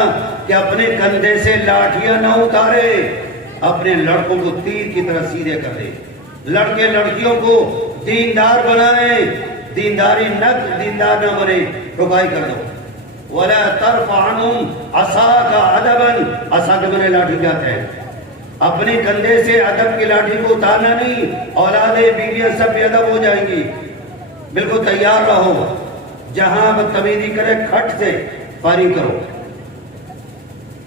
کہ اپنے کندھے سے لاٹھیاں نہ اتارے، اپنے لڑکوں کو تیر کی طرح سیدھے کر دے، لڑکے لڑکیوں کو دیندار بنائیں، دیندار نہ بنے، رکائی کر دو۔ وَلَا تَرْفَعْ عَنْهُمْ عَصَاكَ عَدَبًا، عصا کے بنے لاٹھی جاتے ہیں، اپنے کندھے سے ادب کی لاٹھی کو اتارنا نہیں، اولادیں بیویاں سب بے ادب ہو جائیں گی، بالکل تیار رہو، جہاں بدتمیزی کرے کھٹ سے فارغ کرو۔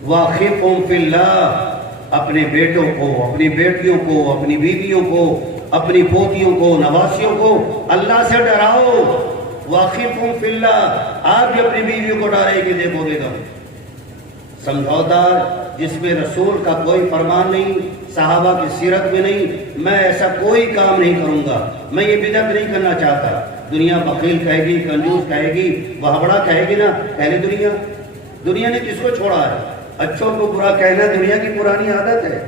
وَأَخِفْهُمْ فِي اللَّهِ، اپنے بیٹوں کو، اپنی بیٹیوں کو، اپنی بیویوں کو، اپنی پوتیوں کو، نواسیوں کو اللہ سے ڈراؤ۔ وَأَخِفْهُمْ فِي اللَّهِ، آپ بھی اپنی بیویوں کو ڈرائے کہ دیکھو بیگم، سمجھوتا جس میں رسول کا کوئی فرمان نہیں، صحابہ کی سیرت میں نہیں، میں ایسا کوئی کام نہیں کروں گا، میں یہ بدعت نہیں کرنا چاہتا۔ دنیا بخیل کہے گی، کنجوس کہے گی، وہبڑا کہے گی نا، پہلے دنیا نے کس کو چھوڑا ہے؟ اچھوں کو برا کہنا دنیا کی پرانی عادت ہے،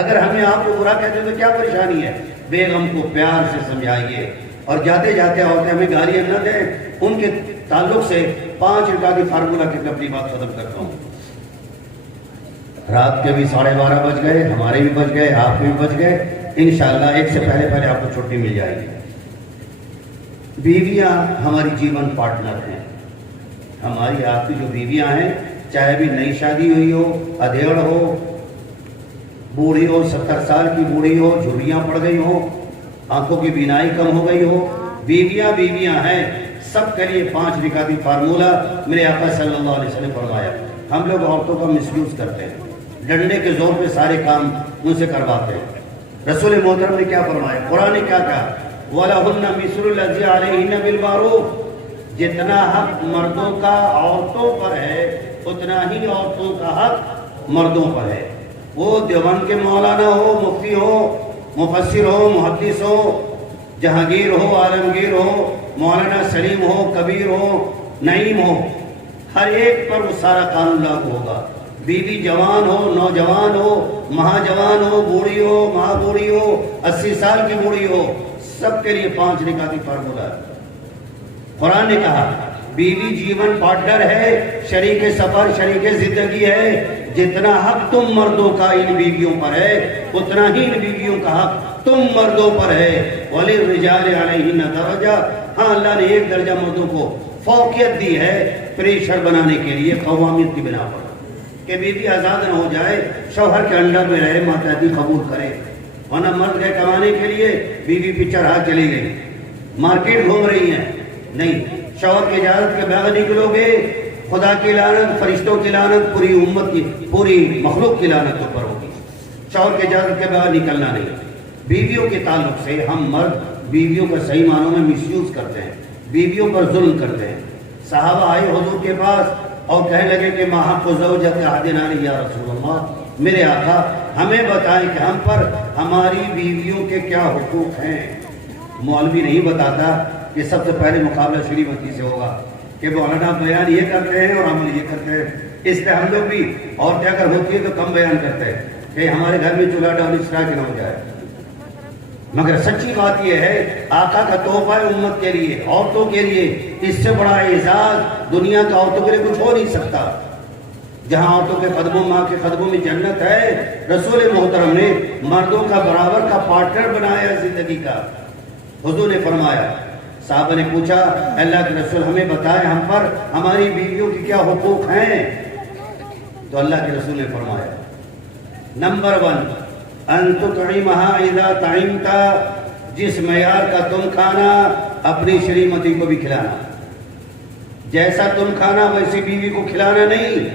اگر ہمیں آپ کو برا کہتے تو کیا پریشانی ہے؟ بیگم کو پیار سے سمجھائیے، اور جاتے جاتے عورتیں ہمیں گالیاں نہ دیں، ان کے تعلق سے 5 منٹ کی فارمولہ کی اپنی بات ختم کرتا ہوں۔ رات کے بھی 12:30 بج گئے، ہمارے بھی بج گئے، آپ کے بھی بج گئے، انشاءاللہ 1 سے پہلے آپ کو چھٹی مل جائے گی۔ بیویاں ہماری جیون پارٹنر ہیں، ہماری آپ کی جو بیویاں ہیں، چاہے بھی نئی شادی ہوئی ہو، ادھیڑ ہو، بوڑھی ہو، 70 سال کی بوڑھی ہو، جھریاں پڑ گئی ہو، آنکھوں کی بینائی کم ہو گئی ہو، بیویاں ہیں، سب کے لیے 5 رکعتی فارمولہ میرے آقا صلی اللہ علیہ وسلم فرمایا۔ ہم لوگ عورتوں کا مس یوز کرتے ہیں، ڈنڈے کے زور پہ سارے کام ان سے کرواتے ہیں۔ رسول محترم نے کیا فرمایا؟ قرآن نے کیا کہا؟ وَلَهُنَّ مِثْلُ الَّذِي عَلَيْهِنَّ بِالْمَعْرُوفِ، جتنا حق مردوں کا عورتوں پر ہے اتنا ہی عورتوں کا حق مردوں پر ہے۔ وہ دیوبند کے مولانا ہو، مفتی ہو، مفسر ہو، محدث ہو، جہانگیر ہو، عالمگیر ہو، مولانا سلیم ہو، کبیر ہو، نعیم ہو، ہر ایک پر وہ سارا قانون لاگو ہوگا۔ بیوی جوان ہو، نوجوان ہو، مہا جوان ہو، بوڑھی ہو، مہا بوڑھی ہو، 80 سال کی بوڑھی ہو، سب کے لیے 5 رکعتی فارمولہ ہے۔ قرآن نے کہا بیوی جیون پارٹنر ہے، شریک سفر، شریک زندگی ہے، جتنا حق تم مردوں کا ان بیویوں پر ہے اتنا ہی ان بیویوں کا حق تم مردوں پر ہے۔ وَلِلرِّجَالِ عَلَيْهِنَّ دَرَجَةٌ، ہاں اللہ نے 1 درجہ مردوں کو فوقیت دی ہے پریشر بنانے کے لیے، قوامیت کی بنا پر، کہ بیوی آزاد نہ ہو جائے، شوہر کے انڈر میں رہے، ماتحتی قبول کرے، ورنہ مرد گئے کمانے کے لیے، بیوی پیچھے رہا چلی گئی، مارکیٹ گھوم رہی ہیں، نہیں، شوہر کی اجازت کے بغیر نکلو گے، خدا کی لعنت، فرشتوں کی لعنت، پوری امت کی، پوری مخلوق کی لعنت پر ہوگی۔ شوہر کی اجازت کے بغیر نکلنا نہیں۔ بیویوں کے تعلق سے ہم مرد بیویوں کا صحیح معنوں میں مس یوز کرتے ہیں، بیویوں پر ظلم کرتے ہیں۔ صحابہ آئے حضور کے پاس اور کہنے لگے کہ ما حق زوجۃ احدنا علیہ یا رسول اللہ، میرے آقا ہمیں بتائیں کہ ہم پر ہماری بیویوں کے کیا حقوق ہیں۔ مولوی نہیں بتاتا کہ سب سے پہلے مقابلہ شریمتی سے ہوگا، کہ مولانا بیان یہ کرتے ہیں اور عمل یہ کرتے ہیں، اس لیے ہم لوگ بھی عورتیں اگر ہوتی ہے تو کم بیان کرتے ہیں کہ ہمارے گھر میں چولہا ڈاؤن اس طرح کے نہ ہو جائے۔ مگر سچی بات یہ ہے، آقا کا تحفہ ہے امت کے لیے، عورتوں کے لیے، اس سے بڑا اعزاز دنیا کا عورتوں کے لیے کچھ ہو نہیں سکتا۔ جہاں عورتوں کے قدموں، ماں کے قدموں میں جنت ہے، رسول محترم نے مردوں کا برابر کا پارٹنر بنایا زندگی کا۔ حضور نے فرمایا، صحابہ نے پوچھا اللہ کے رسول ہمیں بتائیں ہم پر ہماری بیویوں کی کیا حقوق ہیں؟ تو اللہ کے رسول نے فرمایا، نمبر 1 ان تطعمها اذا طعمت، جس معیار کا تم کھانا اپنی شریمتی کو بھی کھلانا، جیسا تم کھانا ویسی بیوی کو کھلانا نہیں۔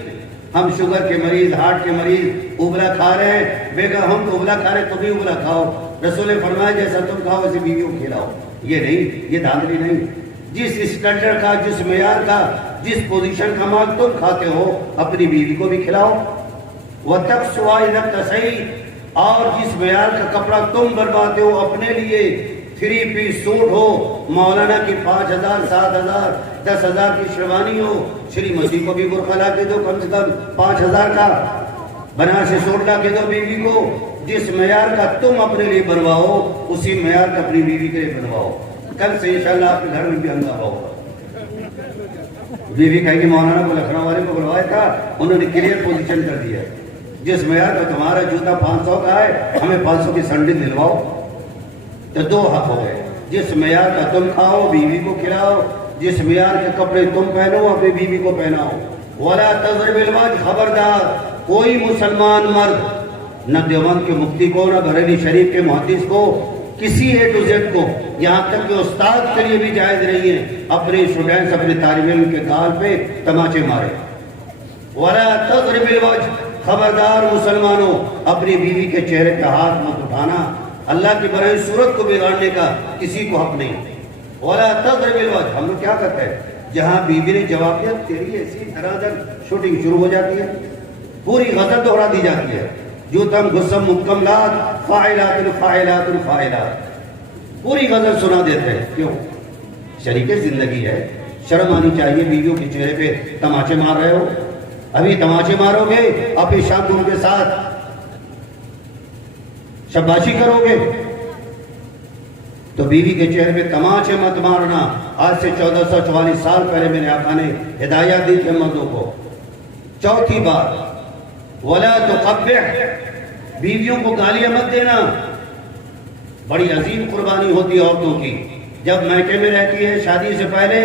ہم شوگر کے مریض، ہارٹ کے مریض ابلا کھا رہے ہیں، بیگا ہم تو ابلا کھا رہے ہیں تم بھی ابلا کھاؤ۔ رسول نے فرمایا جیسا تم کھاؤ ویسے بیویوں کو کھلاؤ، یہ نہیں، یہ دھاندلی نہیں۔ جس اسٹینڈرڈ کا، جس معیار کا، جس پوزیشن کا مال تم کھاتے ہو اپنی بیوی کو بھی کھلاؤ۔ وَتَقْسُوَا اِذَا اقْتَسَيْتَ، اور جس معیار کا کپڑا تم بنواتے ہو اپنے لیے، 3 پیس سوٹ ہو، مولانا کی 5,000 7,000 10,000 کی شیروانی ہو، شریمتی کو بھی برقع لا کے دو، کم سے کم 5,000 کا بنارسی سوٹ لا کے دو بیوی کو۔ جس معیار کا تم اپنے لیے بنواؤ اسی معیار کا اپنی بیوی کے لیے بنواؤ۔ کل سے انشاءاللہ آپ کے گھر میں بھی ہنگامہ ہوگا. بیوی کہیں گے مولانا کو لکھنؤ والے کو بلوایا تھا, انہوں نے کلیئر پوزیشن کر دیا, جس معیار کا تمہارا جوتا 500 کا ہے ہمیں 500 کی سینڈل دلواؤ. تو دو حق ہو گئے, جس معیار کا تم کھاؤ بیوی کو کھلاؤ, جس معیار کے کپڑے تم پہنو اپنی بیوی کو پہناؤ. ولا تضرب الوجه, خبردار کوئی مسلمان مرد, نہ دیوبند کے مفتی کو نہ بریلی شریف کے محدث کو, کسی اے ٹو زیڈ کو, یہاں تک کہ استاد کے لیے بھی جائز نہیں ہے اپنے اسٹوڈنٹس اپنے طالب علم کے گال پہ تماچے مارے. ولا تضرب الوجه, خبردار مسلمانوں اپنی بیوی کے چہرے پہ ہاتھ مت اٹھانا, اللہ کی بنائی صورت کو بگاڑنے کا کسی کو حق نہیں. ولا تضرب الوجه, ہم لوگ کیا کرتے ہیں جہاں بیوی نے جواب دیا تیری ایسی طرح شوٹنگ شروع ہو جاتی ہے, پوری غزل دوہرا دی جاتی ہے, جو تم غصم مکملات فاعلات فاعلات فاعلات, پوری غزل سنا دیتے ہیں. کیوں؟ شریک زندگی ہے, شرم آنی چاہیے. بیویوں کے چہرے پہ تماچے مار رہے ہو, ابھی تماچے مارو گے اپنی شام ان کے ساتھ شباشی کرو گے تو بیوی کے چہرے پہ تماچے مت مارنا. آج سے 1444 سال پہلے میرے آقا نے ہدایات دی تھی مردوں کو. چوتھی بات ولا تقبح, بیویوں کو گالیاں مت دینا. بڑی عظیم قربانی ہوتی ہے عورتوں کی, جب میکے میں رہتی ہے شادی سے پہلے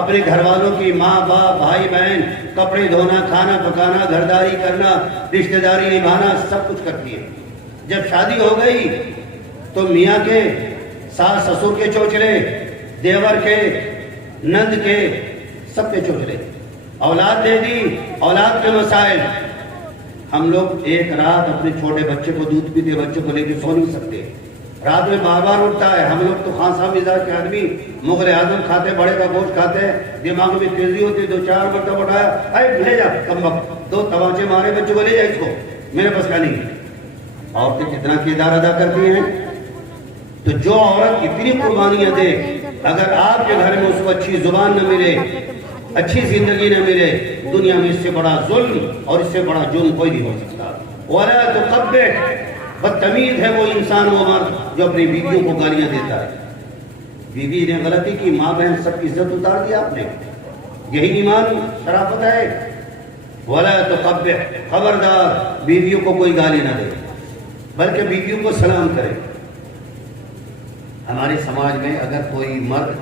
اپنے گھر والوں کی ماں باپ بھائی بہن کپڑے دھونا کھانا پکانا گھرداری کرنا رشتہ داری نبھانا سب کچھ کرتی ہے. جب شادی ہو گئی تو میاں کے ساس سسر کے چوچلے, دیور کے, نند کے, سب کے چوچلے. اولاد دے دی, اولاد کے مسائل. ہم لوگ ایک رات اپنے چھوٹے بچے کو دودھ پیتے بچے کو لے کے سو نہیں سکتے, رات میں بار بار اٹھتا ہے. ہم لوگ تو خاصا مزاج کے آدمی مغل اعظم کھاتے, بڑے کا گوشت کھاتے ہیں, دماغ میں تیزی ہوتی, 2-4 مرتبہ اٹھایا, اے لے جا کم وقت 2 تماچے مارے بچے کو, لے جا اس کو, میرے پاس کا نہیں. عورتیں کتنا کردار ادا کرتی ہیں. تو جو عورت اتنی قربانیاں دے, اگر آپ کے گھر میں اس کو اچھی زبان نہ ملے, اچھی زندگی نہ ملے, دنیا میں اس سے بڑا ظلم اور اس سے بڑا جرم کوئی نہیں ہو سکتا. ولا تقبح, بدتمیز ہے وہ انسان وہ مرد جو اپنی بیویوں کو گالیاں دیتا ہے. بیوی نے غلطی کی, ماں بہن سب کی عزت اتار دیا آپ نے, یہی ایمان شرافت ہے. ولا تقبح, خبردار بیویوں کو کوئی گالی نہ دے بلکہ بیویوں کو سلام کرے. ہمارے سماج میں اگر کوئی مرد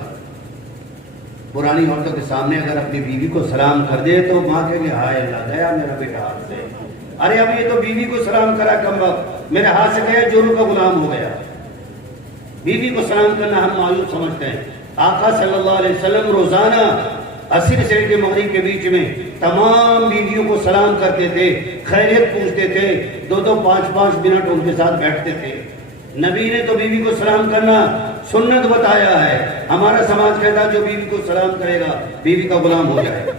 پرانی عورتوں کے سامنے اگر اپنی بیوی کو سلام کر دے تو ماں کہے گی ہائے اللہ گیا میرا بیٹا ہاتھ سے. ارے اب یہ تو بیوی کو سلام کرا کم وقت, میرے ہاتھ سے گیا جوروں کا غلام ہو گیا. بیوی کو سلام کرنا ہم معیوب سمجھتے ہیں. آقا صلی اللہ علیہ وسلم روزانہ عصر سے کے مغرب کے بیچ میں تمام بیویوں کو سلام کرتے تھے, خیریت پوچھتے تھے, 2-2 5-5 منٹ ان کے ساتھ بیٹھتے تھے. نبی نے تو بیوی کو سلام کرنا سنت بتایا ہے. ہمارا سماج کہتا ہے جو بیوی کو سلام کرے گا بیوی کا غلام ہو جائے.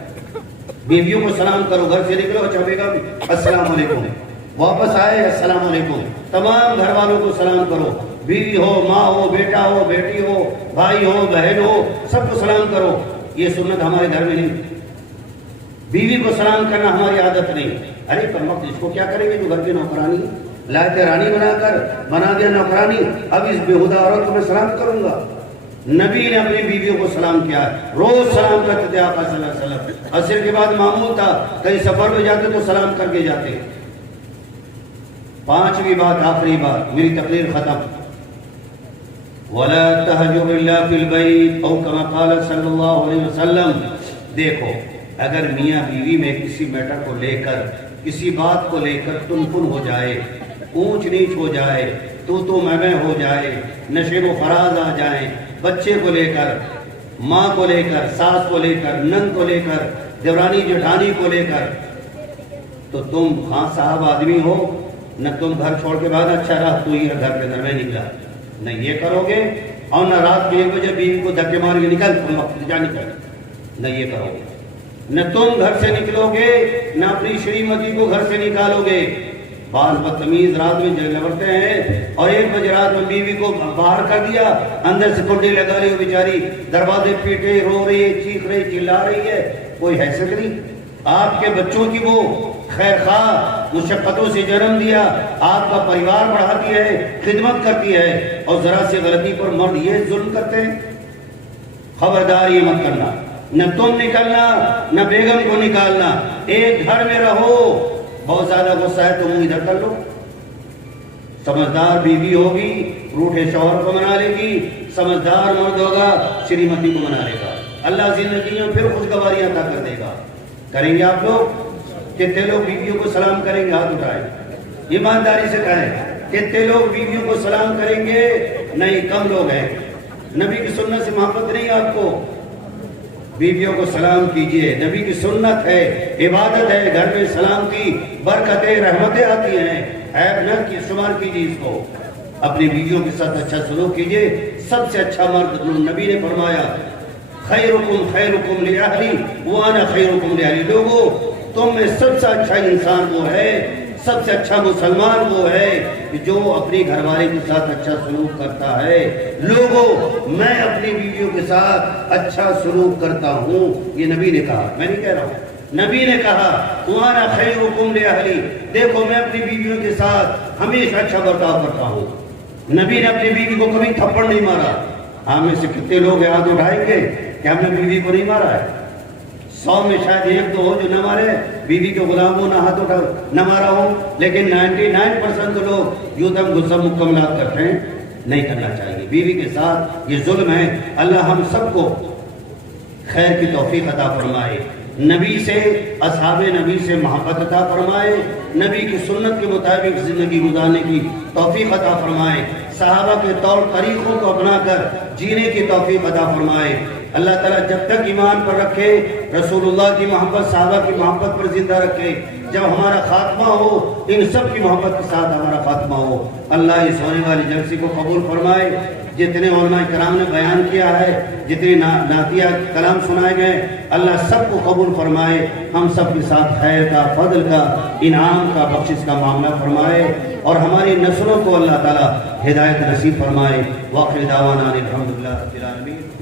بیویوں کو سلام کرو, گھر سے نکلو اچھا بیگم السلام علیکم, واپس آئے السلام علیکم, تمام گھر والوں کو سلام کرو. بیوی ہو, ماں ہو, بیٹا ہو, بیٹی ہو, بھائی ہو, بہن ہو, سب کو سلام کرو. یہ سنت ہمارے گھر میں نہیں. بیوی کو سلام کرنا ہماری عادت نہیں. ارے پر وقت اس کو کیا کریں گے جو گھر کی نوکرانی لائے کے رانی بنا دیا نوکرانی, اب اس بےہودہ عورت کو میں سلام کروں گا. نبی نے اپنی بیویوں کو سلام کیا, روز سلام کرتے تھے آقا صلی اللہ علیہ وسلم. عصر کے بعد معمول تھا کہیں سفر میں جاتے تو سلام کر کے جاتے. 5ویں بات, آخری بات, میری تقریر ختم. ولا تهجر الا في البيت او كما قال صلی اللہ علیہ وسلم. دیکھو اگر میاں بیوی میں کسی میٹر کو لے کر کسی بات کو لے کر تنفن ہو جائے, اونچ نیچ ہو جائے, تو میں ہو جائے, نشیب و فراز آ جائیں, بچے کو لے کر, ماں کو لے کر, ساس کو لے کر, نند کو لے کر, دیورانی جٹھانی کو لے کر, تو تم خان صاحب آدمی ہو نہ تم گھر چھوڑ کے بعد اچھا رہا تو یہ گھر کے اندر میں نکلا, نہ یہ کرو گے. اور نہ رات کے 1 بجے بیوی کو دھکے مار کے نکل, تم وقت جا نکل, نہ یہ کرو گے. نہ تم گھر سے نکلو گے نہ اپنی شریمتی کو گھر سے نکالو گے. بعض بدتمیز رات میں لڑتے ہیں اور 1 بجے رات میں بیوی کو باہر کر دیا, اندر سے کنڈی لگا رہی ہو بیچاری, دروازے پیٹے, رو رہی ہے, چیخ رہی, چلا رہی ہے, کوئی حیثیت نہیں. آپ کے بچوں کی وہ خیر خواہ مشقتوں سے جنم دیا, آپ کا پریوار بڑھاتی ہے, خدمت کرتی ہے, اور ذرا سے غلطی پر مرد یہ ظلم کرتے ہیں. خبردار یہ مت کرنا، نہ تم نکلنا نہ بیگم کو نکالنا، ایک گھر میں رہو۔ بہت زیادہ غصہ ہے تو منہ ادھر کر لو۔ سمجھدار بیوی ہوگی روٹھے شوہر کو منا لے گی، سمجھدار مرد ہوگا شریمتی کو منا لے گا، اللہ زندگی میں پھر خوشگواریاں عطا کر دے گا۔ کریں گے آپ لوگ؟ کتنے لوگ بیویوں کو سلام کریں گے؟ ہاتھ اٹھائیں، ایمانداری سے کہیں کتنے لوگ بیویوں کو سلام کریں گے؟ نہیں، کم لوگ ہیں۔ نبی کی سنت سے محبت نہیں آپ کو؟ بیویوں کو سلام کیجئے، نبی کی سنت ہے، عبادت ہے، گھر میں سلام کی برکتیں رحمتیں آتی ہیں، عیب نہ کی شمار کیجئے اس کو۔ اپنی بیویوں کے ساتھ اچھا سلوک کیجئے۔ سب سے اچھا مرد نبی نے فرمایا خیرکم خیرکم لأہلی وانا خیرکم لأہلی، لوگوں تم میں سب سے اچھا انسان وہ ہے، سب سے اچھا مسلمان وہ ہے جو اپنی گھر والے کے ساتھ اچھا سلوک کرتا ہے۔ لوگوں میں اپنی بیویوں کے ساتھ اچھا سلوک کرتا ہوں، یہ نبی نے کہا، میں نہیں کہہ رہا ہوں، نبی نے کہا وانا خیرکم لأہلی، دیکھو میں اپنی بیویوں کے ساتھ ہمیشہ اچھا برتاؤ کرتا ہوں۔ نبی نے اپنی بیوی کو کبھی تھپڑ نہیں مارا۔ ہم میں سے کتنے لوگ ہاتھ اٹھائیں گے کہ ہم نے بیوی کو نہیں مارا ہے؟ 100 میں شاید ایک دو ہو جو نہ مارے، بیوی کے غلاموں نہ ہاتھ اٹھا نہ مارا ہو، لیکن 99% تو لوگ یوں تم غصہ مکملات کرتے ہیں۔ نہیں کرنا چاہیے، بیوی کے ساتھ یہ ظلم ہے۔ اللہ ہم سب کو خیر کی توفیق عطا فرمائے، نبی سے اصحاب نبی سے محبت عطا فرمائے، نبی کی سنت کے مطابق زندگی گزارنے کی توفیق عطا فرمائے، صحابہ کے طور طریقوں کو اپنا کر جینے کی توفیق عطا فرمائے۔ اللہ تعالیٰ جب تک ایمان پر رکھے، رسول اللہ کی محبت صحابہ کی محبت پر زندہ رکھے، جب ہمارا خاتمہ ہو ان سب کی محبت کے ساتھ ہمارا خاتمہ ہو۔ اللہ اس ہونے والی جلسے کو قبول فرمائے۔ جتنے علماء کرام نے بیان کیا ہے، جتنے نعتیہ کلام سنائے گئے، اللہ سب کو قبول فرمائے، ہم سب کے ساتھ خیر کا، فضل کا، انعام کا، بخشش کا معاملہ فرمائے، اور ہماری نسلوں کو اللہ تعالیٰ ہدایت نصیب فرمائے۔ وآخر دعوانا الحمدللہ رب العالمین۔